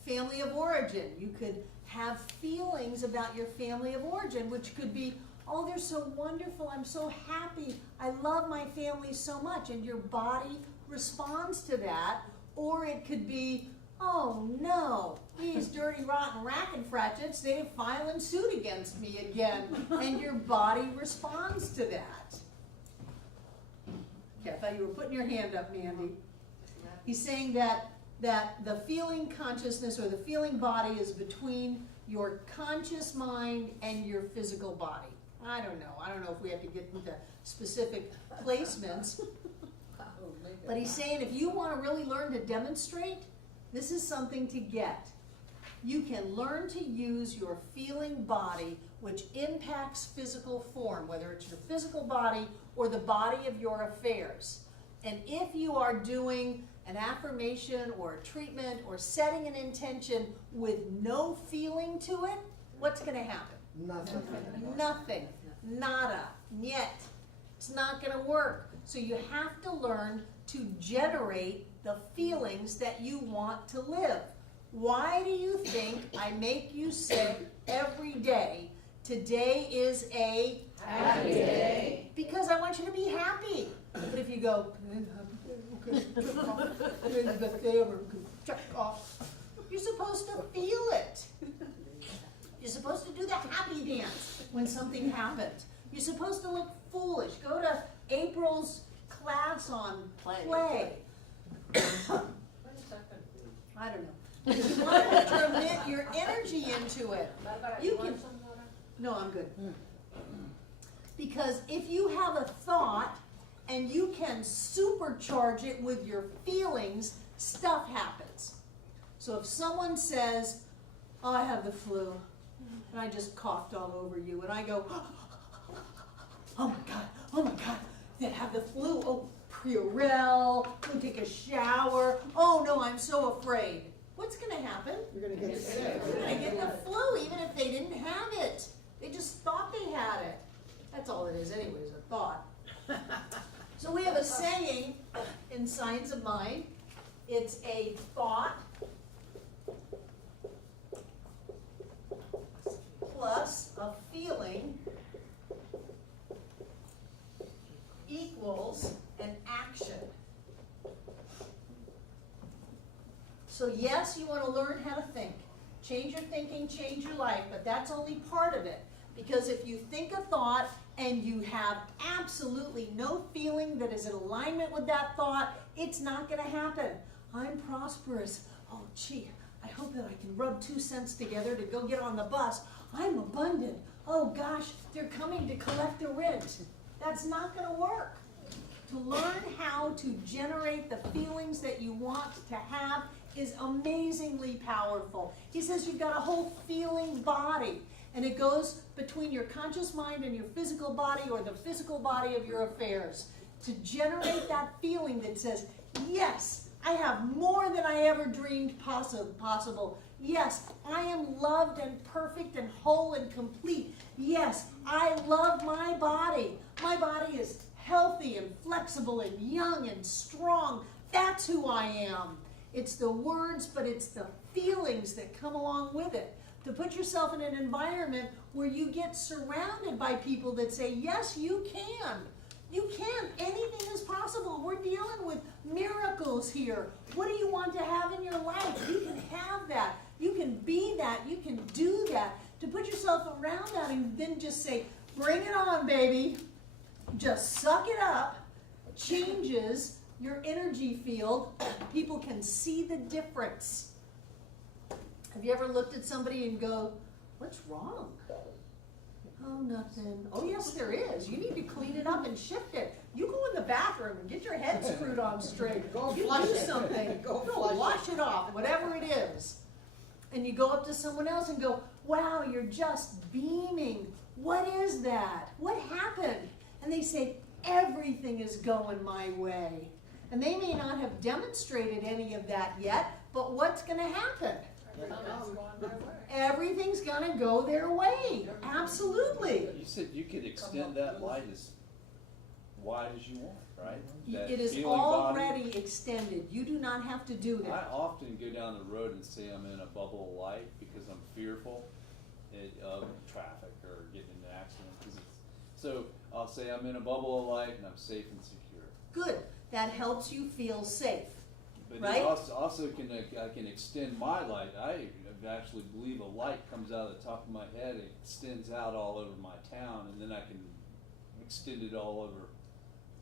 Family of origin. You could have feelings about your family of origin, which could be, oh, they're so wonderful, I'm so happy, I love my family so much, and your body responds to that. Or it could be, oh no, these dirty, rotten racket-fratchets, they file suit against me again, and your body responds to that. Okay, I thought you were putting your hand up, Mandy. He's saying that the feeling consciousness or the feeling body is between your conscious mind and your physical body. I don't know if we have to get into specific placements. But he's saying if you want to really learn to demonstrate, this is something to get. You can learn to use your feeling body, which impacts physical form, whether it's your physical body or the body of your affairs. And if you are doing an affirmation or a treatment or setting an intention with no feeling to it, what's going to happen? Nothing. Nothing. Nada. Niet. It's not going to work. So you have to learn to generate the feelings that you want to live. Why do you think I make you say every day, today is a happy day? Because I want you to be happy. But if you go, check off, you're supposed to feel it. You're supposed to do the happy dance when something happens. You're supposed to look foolish. Go to April's class on play. I don't know. If you want to commit your energy into it, you can. No, I'm good. Because if you have a thought and you can supercharge it with your feelings, stuff happens. So if someone says, oh, I have the flu, and I just coughed all over you, and I go, oh my God, they have the flu. Oh, Purell, go take a shower. Oh no, I'm so afraid. What's going to happen? You're going to get sick. You're going to get the flu, even if they didn't have it. They just thought they had it. That's all it is anyways, a thought. So we have a saying in Science of Mind. It's a thought plus a feeling equals an action. So yes, you want to learn how to think. Change your thinking, change your life, but that's only part of it. Because if you think a thought and you have absolutely no feeling that is in alignment with that thought, it's not going to happen. I'm prosperous. Oh, gee, I hope that I can rub 2 cents together to go get on the bus. I'm abundant. Oh, gosh, they're coming to collect the rent. That's not going to work. To learn how to generate the feelings that you want to have is amazingly powerful. He says you've got a whole feeling body, and it goes between your conscious mind and your physical body, or the physical body of your affairs, to generate that feeling that says, yes, I have more than I ever dreamed possible. Yes, I am loved and perfect and whole and complete. Yes, I love my body. My body is healthy and flexible and young and strong. That's who I am. It's the words, but it's the feelings that come along with it. To put yourself in an environment where you get surrounded by people that say, yes, you can. You can. Anything is possible. We're dealing with miracles here. What do you want to have in your life? You can have that. You can be that. You can do that. To put yourself around that and then just say, bring it on, baby. Just suck it up. Changes your energy field. People can see the difference. Have you ever looked at somebody and go, what's wrong? Oh, nothing. Oh, yes, there is. You need to clean it up and shift it. You go in the bathroom and get your head screwed on straight. Go You flush do it. something. Go No, flush wash it off, whatever it is. And you go up to someone else and go, wow, you're just beaming. What is that? What happened? And they say, everything is going my way. And they may not have demonstrated any of that yet, but what's going to happen? Everything's going to go their way. Absolutely. You said you could extend that light as wide as you want, right? That It is feeling body. already extended. You do not have to do I that. often go down the road and say I'm in a bubble of light because I'm fearful of traffic or getting in an accident. So I'll say I'm in a bubble of light and I'm safe and secure. Good. That helps you feel safe. But Right? it also I can extend my light. I actually believe a light comes out of the top of my head and extends out all over my town, and then I can extend it all over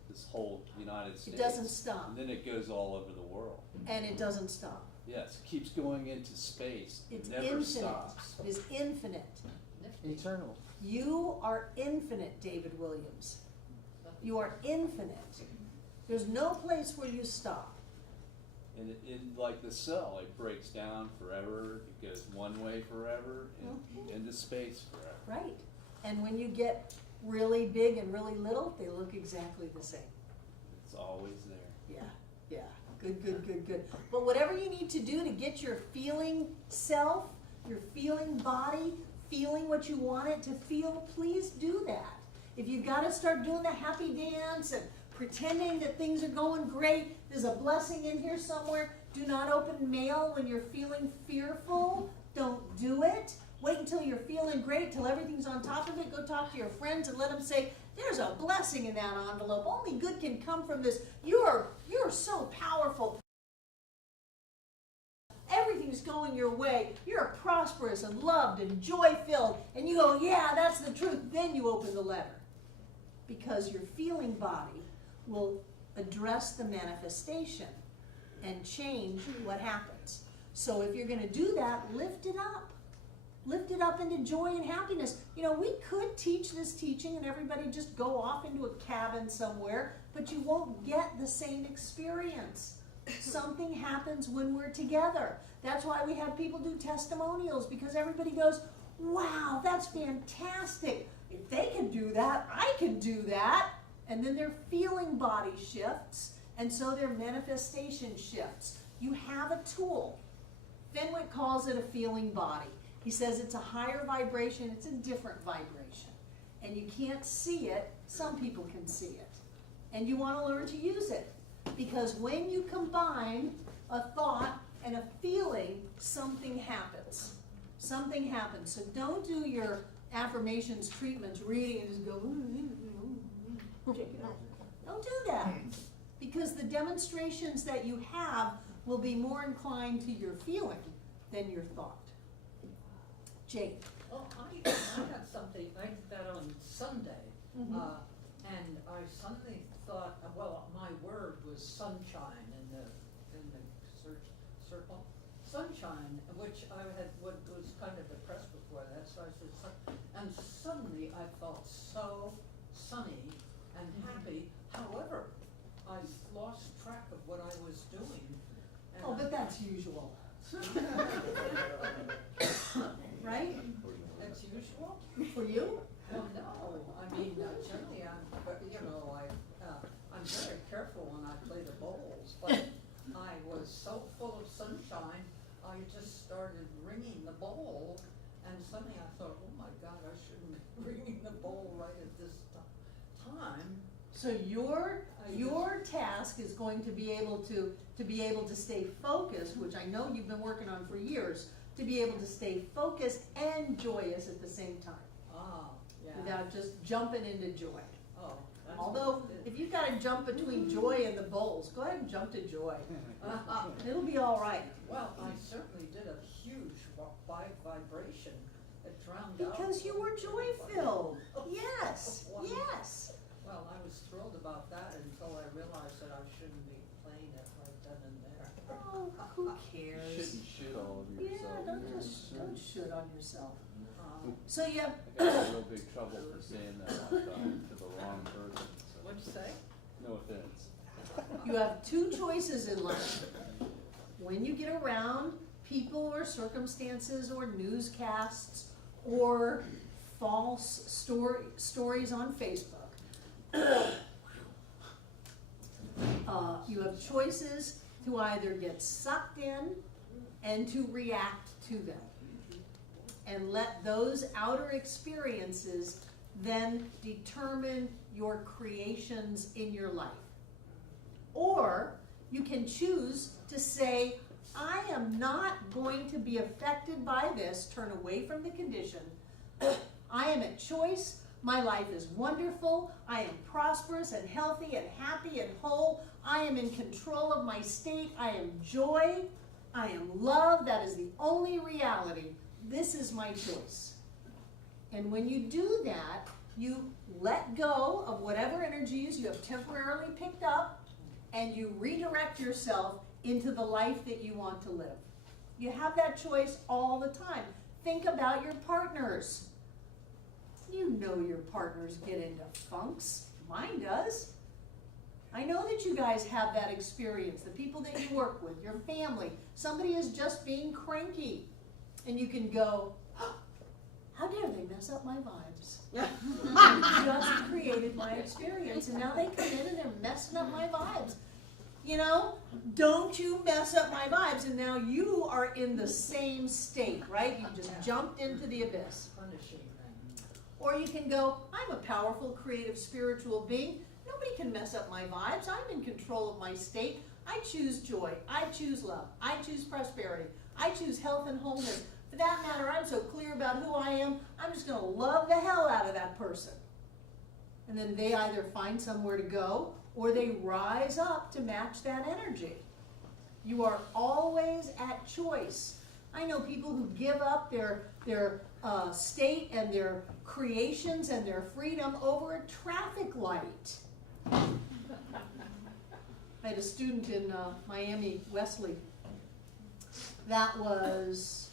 this whole United States. It doesn't stop. And then it goes all over the world. And it doesn't stop. Yes, it keeps going into space. It's It never infinite. stops. It is infinite. Eternal. You are infinite, David Williams. You are infinite. There's no place where you stop. And like the cell, it breaks down forever. It goes one way forever and into space forever. Right. And when you get really big and really little, they look exactly the same. It's always there. Yeah, yeah. Good, good, good, good. But whatever you need to do to get your feeling self, your feeling body, feeling what you want it to feel, please do that. If you've got to start doing the happy dance and pretending that things are going great, there's a blessing in here somewhere. Do not open mail when you're feeling fearful. Don't do it. Wait until you're feeling great, till everything's on top of it. Go talk to your friends and let them say, there's a blessing in that envelope. Only good can come from this. You're so powerful. Everything's going your way. You're prosperous and loved and joy-filled. And you go, yeah, that's the truth. Then you open the letter. Because your feeling body will address the manifestation and change what happens. So if you're going to do that, lift it up. Lift it up into joy and happiness. You know, we could teach this teaching and everybody just go off into a cabin somewhere, but you won't get the same experience. Something happens when we're together. That's why we have people do testimonials, because everybody goes, wow, that's fantastic. If they can do that, I can do that. And then their feeling body shifts, and so their manifestation shifts. You have a tool. Fenwick calls it a feeling body. He says it's a higher vibration, it's a different vibration. And you can't see it, some people can see it. And you want to learn to use it. Because when you combine a thought and a feeling, something happens. Something happens. So don't do your affirmations, treatments, reading, and just go, check it out. Don't do that. Because the demonstrations that you have will be more inclined to your feeling than your thought. Jane. Well, I had something, I did that on Sunday, Mhm. and I suddenly thought, well, my word was sunshine in the search circle. Sunshine, which I was kind of depressed before that, so I said sun, and suddenly I felt so sunny and happy. However, I lost track of what I was doing. And Oh, but that's that's usual. Right? That's usual? For you? Well, no, I mean, generally I'm very careful when I play the bowls, but I was so full of sunshine, I just started ringing the bowl, and suddenly I thought, oh my God, I shouldn't be ringing the bowl right at this time. So your task is going to be able to stay focused, which I know you've been working on for years, to be able to stay focused and joyous at the same time, Ah, yeah. without just jumping into joy. Oh, that's Although, what it if you've got to jump between joy and the bowls, go ahead and jump to joy. It'll be all right. Well, I certainly did a huge vibration that drowned out. Because you were joy-filled. Yes, yes. Well, I was thrilled about that until I realized that I shouldn't be playing it right then and there. Oh, who cares? Shouldn't shit all over yourself. Don't shoot on yourself. Um, So you have, I got in real big trouble for saying that one time to the wrong person, so, What'd you say? no offense. you have two choices in life. When you get around people or circumstances or newscasts or false stories on Facebook, you have choices to either get sucked in and to react to them. And let those outer experiences then determine your creations in your life. Or you can choose to say, I am not going to be affected by this, turn away from the condition. I am at choice. My life is wonderful. I am prosperous and healthy and happy and whole. I am in control of my state. I am joy. I am love. That is the only reality. This is my choice. And when you do that, you let go of whatever energies you have temporarily picked up and you redirect yourself into the life that you want to live. You have that choice all the time. Think about your partners. You know your partners get into funks. Mine does. I know that you guys have that experience. The people that you work with, your family, somebody is just being cranky. And you can go, oh, how dare they mess up my vibes? You just created my experience, and now they come in and they're messing up my vibes. You know, don't you mess up my vibes, and now you are in the same state, right? You just jumped into the abyss. Punishing them. Or you can go, I'm a powerful, creative, spiritual being. Nobody can mess up my vibes. I'm in control of my state. I choose joy. I choose love. I choose prosperity. I choose health and wholeness. For that matter, I'm so clear about who I am, I'm just going to love the hell out of that person. And then they either find somewhere to go or they rise up to match that energy. You are always at choice. I know people who give up their state and their creations and their freedom over a traffic light. I had a student in Miami, Wesley. That was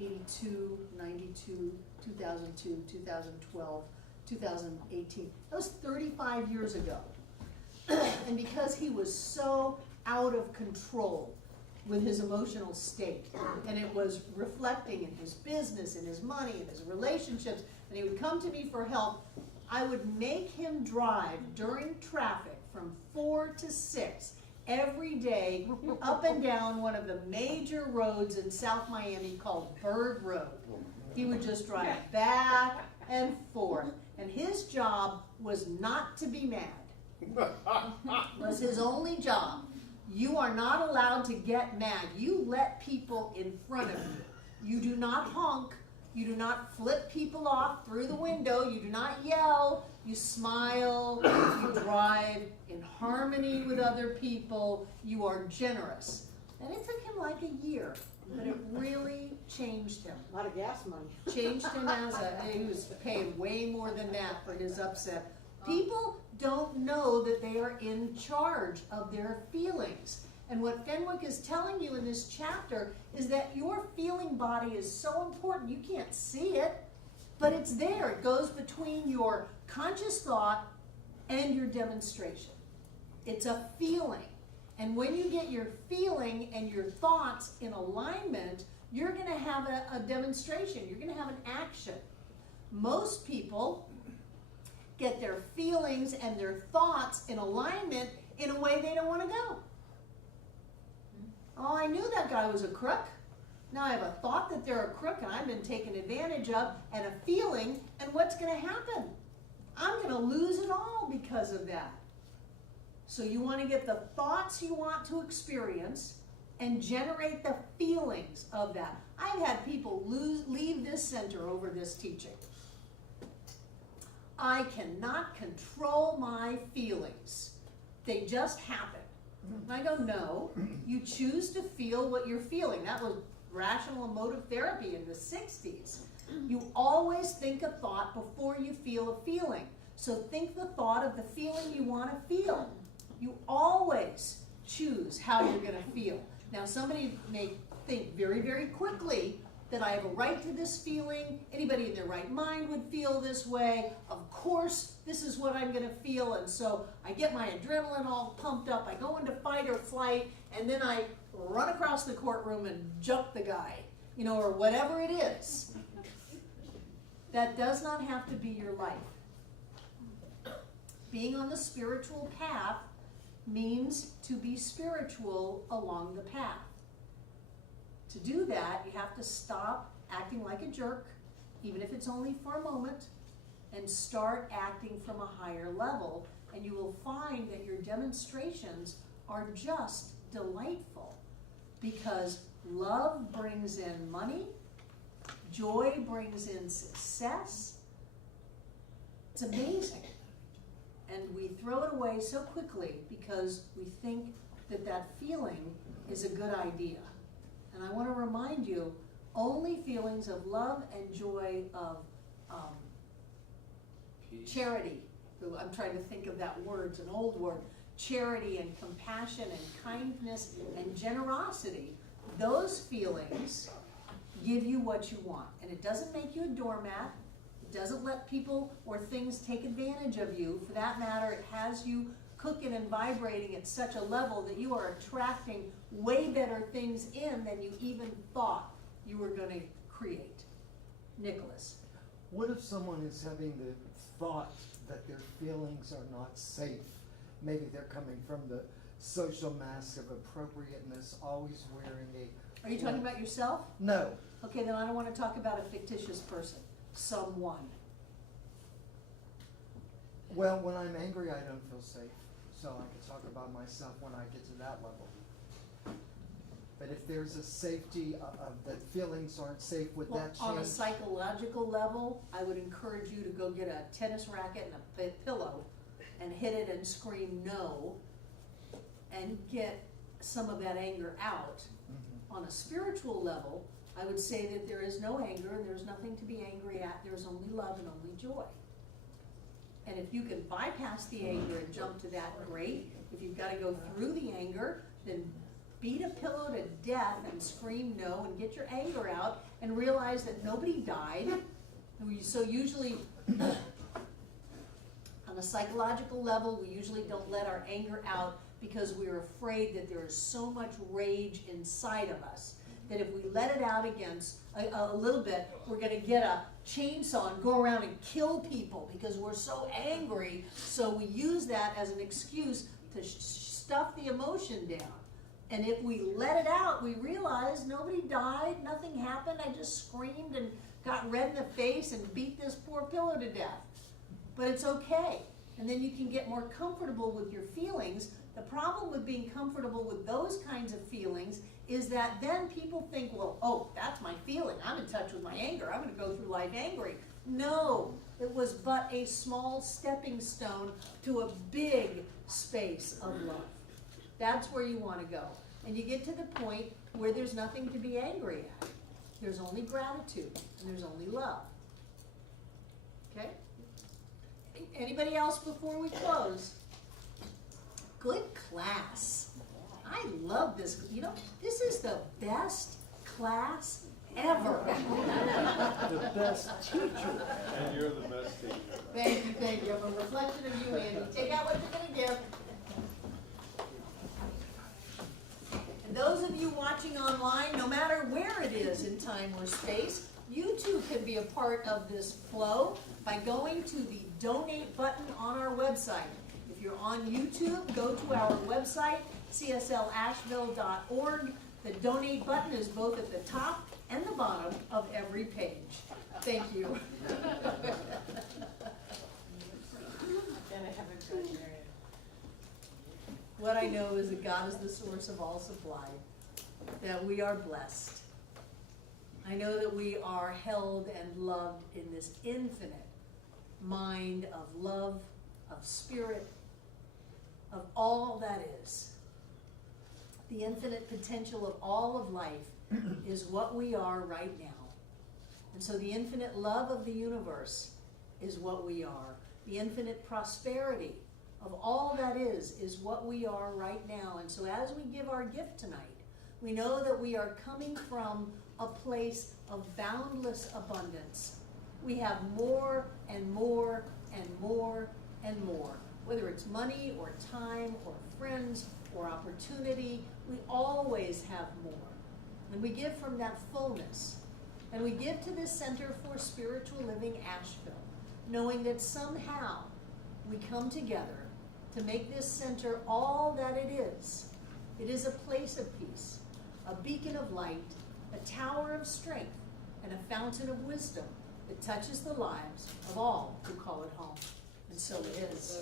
82, 92, 2002, 2012, 2018. That was 35 years ago. And because he was so out of control with his emotional state, and it was reflecting in his business, in his money, in his relationships, and he would come to me for help, I would make him drive during traffic from 4 to 6 every day up and down one of the major roads in South Miami called Bird Road. He would just drive back and forth, and his job was not to be mad. Was his only job. You are not allowed to get mad. You let people in front of you. You do not honk. You do not flip people off through the window. You do not yell. You smile. You drive in harmony with other people. You are generous. And it took him like a year, but it really changed him. A lot of gas money. Changed him he was paying way more than that for his upset. People don't know that they are in charge of their feelings. And what Fenwick is telling you in this chapter is that your feeling body is so important. You can't see it, but it's there. It goes between your conscious thought and your demonstration. It's a feeling. And when you get your feeling and your thoughts in alignment, you're going to have a demonstration. You're going to have an action. Most people get their feelings and their thoughts in alignment in a way they don't want to go. Oh, I knew that guy was a crook. Now I have a thought that they're a crook and I've been taken advantage of, and a feeling, and what's going to happen? I'm going to lose it all because of that. So you want to get the thoughts you want to experience and generate the feelings of that. I've had people leave this center over this teaching. I cannot control my feelings. They just happen. And I go, no, you choose to feel what you're feeling. That was rational emotive therapy in the 60s. You always think a thought before you feel a feeling. So think the thought of the feeling you want to feel. You always choose how you're going to feel. Now, somebody may think very, very quickly that I have a right to this feeling. Anybody in their right mind would feel this way. Of course, this is what I'm going to feel. And so I get my adrenaline all pumped up. I go into fight or flight, and then I run across the courtroom and jump the guy, you know, or whatever it is. That does not have to be your life. Being on the spiritual path means to be spiritual along the path. To do that, you have to stop acting like a jerk, even if it's only for a moment, and start acting from a higher level, and you will find that your demonstrations are just delightful, because love brings in money, joy brings in success. It's amazing. And we throw it away so quickly because we think that that feeling is a good idea. And I want to remind you, only feelings of love and joy, of charity. I'm trying to think of that word, it's an old word. Charity and compassion and kindness and generosity. Those feelings give you what you want. And it doesn't make you a doormat. It doesn't let people or things take advantage of you. For that matter, it has you cooking and vibrating at such a level that you are attracting way better things in than you even thought you were going to create. Nicholas. What if someone is having the thought that their feelings are not safe? Maybe they're coming from the social mask of appropriateness, always wearing a... Are you talking about yourself? No. Okay, then I don't want to talk about a fictitious person. Someone. Well, when I'm angry, I don't feel safe. So I can talk about myself when I get to that level. But if there's a safety that feelings aren't safe, would that change? On a psychological level, I would encourage you to go get a tennis racket and a pillow and hit it and scream no and get some of that anger out. Mm-hmm. On a spiritual level, I would say that there is no anger and there's nothing to be angry at. There's only love and only joy. And if you can bypass the anger and jump to that, great. If you've got to go through the anger, then beat a pillow to death and scream no and get your anger out and realize that nobody died. So usually, on a psychological level, we usually don't let our anger out because we're afraid that there is so much rage inside of us that if we let it out against a little bit, we're going to get a chainsaw and go around and kill people because we're so angry. So we use that as an excuse to stuff the emotion down. And if we let it out, we realize nobody died, nothing happened, I just screamed and got red in the face and beat this poor pillow to death. But it's okay. And then you can get more comfortable with your feelings. The problem with being comfortable with those kinds of feelings is that then people think, well, oh, that's my feeling. I'm in touch with my anger. I'm going to go through life angry. No, it was but a small stepping stone to a big space of love. That's where you want to go. And you get to the point where there's nothing to be angry at. There's only gratitude and there's only love. Okay? Anybody else before we close? Good class. I love this. You know, this is the best class ever. The best teacher. And you're the best teacher. Thank you. I'm a reflection of you, Andy. Take out what you're going to give. those of you watching online, no matter where it is in time or space, you too can be a part of this flow by going to the donate button on our website. If you're on YouTube, go to our website, cslasheville.org. The donate button is both at the top and the bottom of every page. Thank you. And I have a good area. What I know is that God is the source of all supply, that we are blessed. I know that we are held and loved in this infinite mind of love, of spirit, of all that is. The infinite potential of all of life is what we are right now. And so the infinite love of the universe is what we are. The infinite prosperity of all that is what we are right now. And so as we give our gift tonight, we know that we are coming from a place of boundless abundance. We have more and more and more and more. Whether it's money or time or friends or opportunity, we always have more. And we give from that fullness. And we give to this Center for Spiritual Living Asheville, knowing that somehow we come together to make this center all that it is. It is a place of peace, a beacon of light, a tower of strength, and a fountain of wisdom that touches the lives of all who call it home. And so it is.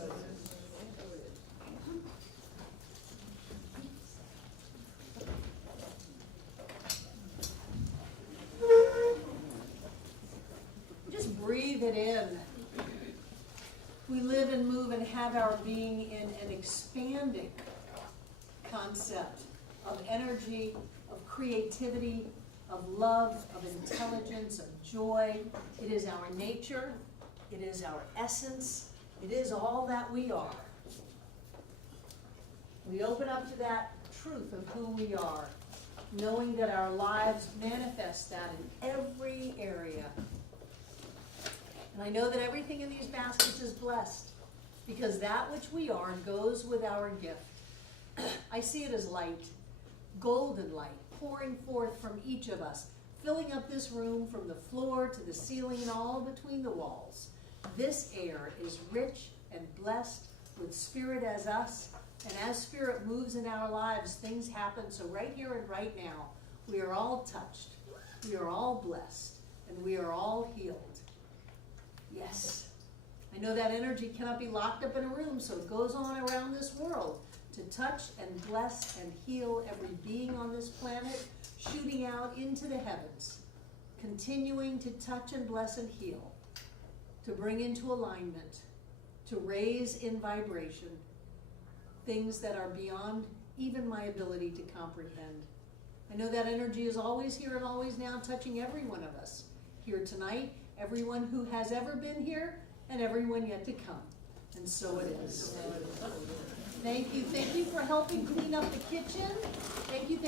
Just breathe it in. We live and move and have our being in an expanding concept of energy, of creativity, of love, of intelligence, of joy. It is our nature. It is our essence. It is all that we are. We open up to that truth of who we are, knowing that our lives manifest that in every area. And I know that everything in these baskets is blessed, because that which we are goes with our gift. I see it as light, golden light, pouring forth from each of us, filling up this room from the floor to the ceiling and all between the walls. This air is rich and blessed with spirit as us, and as spirit moves in our lives, things happen. So right here and right now, we are all touched, we are all blessed, and we are all healed. Yes. I know that energy cannot be locked up in a room, so it goes on around this world to touch and bless and heal every being on this planet, shooting out into the heavens, continuing to touch and bless and heal, to bring into alignment, to raise in vibration things that are beyond even my ability to comprehend. I know that energy is always here and always now, touching every one of us here tonight, everyone who has ever been here, and everyone yet to come. And so it is. Thank you for helping clean up the kitchen. Thank you.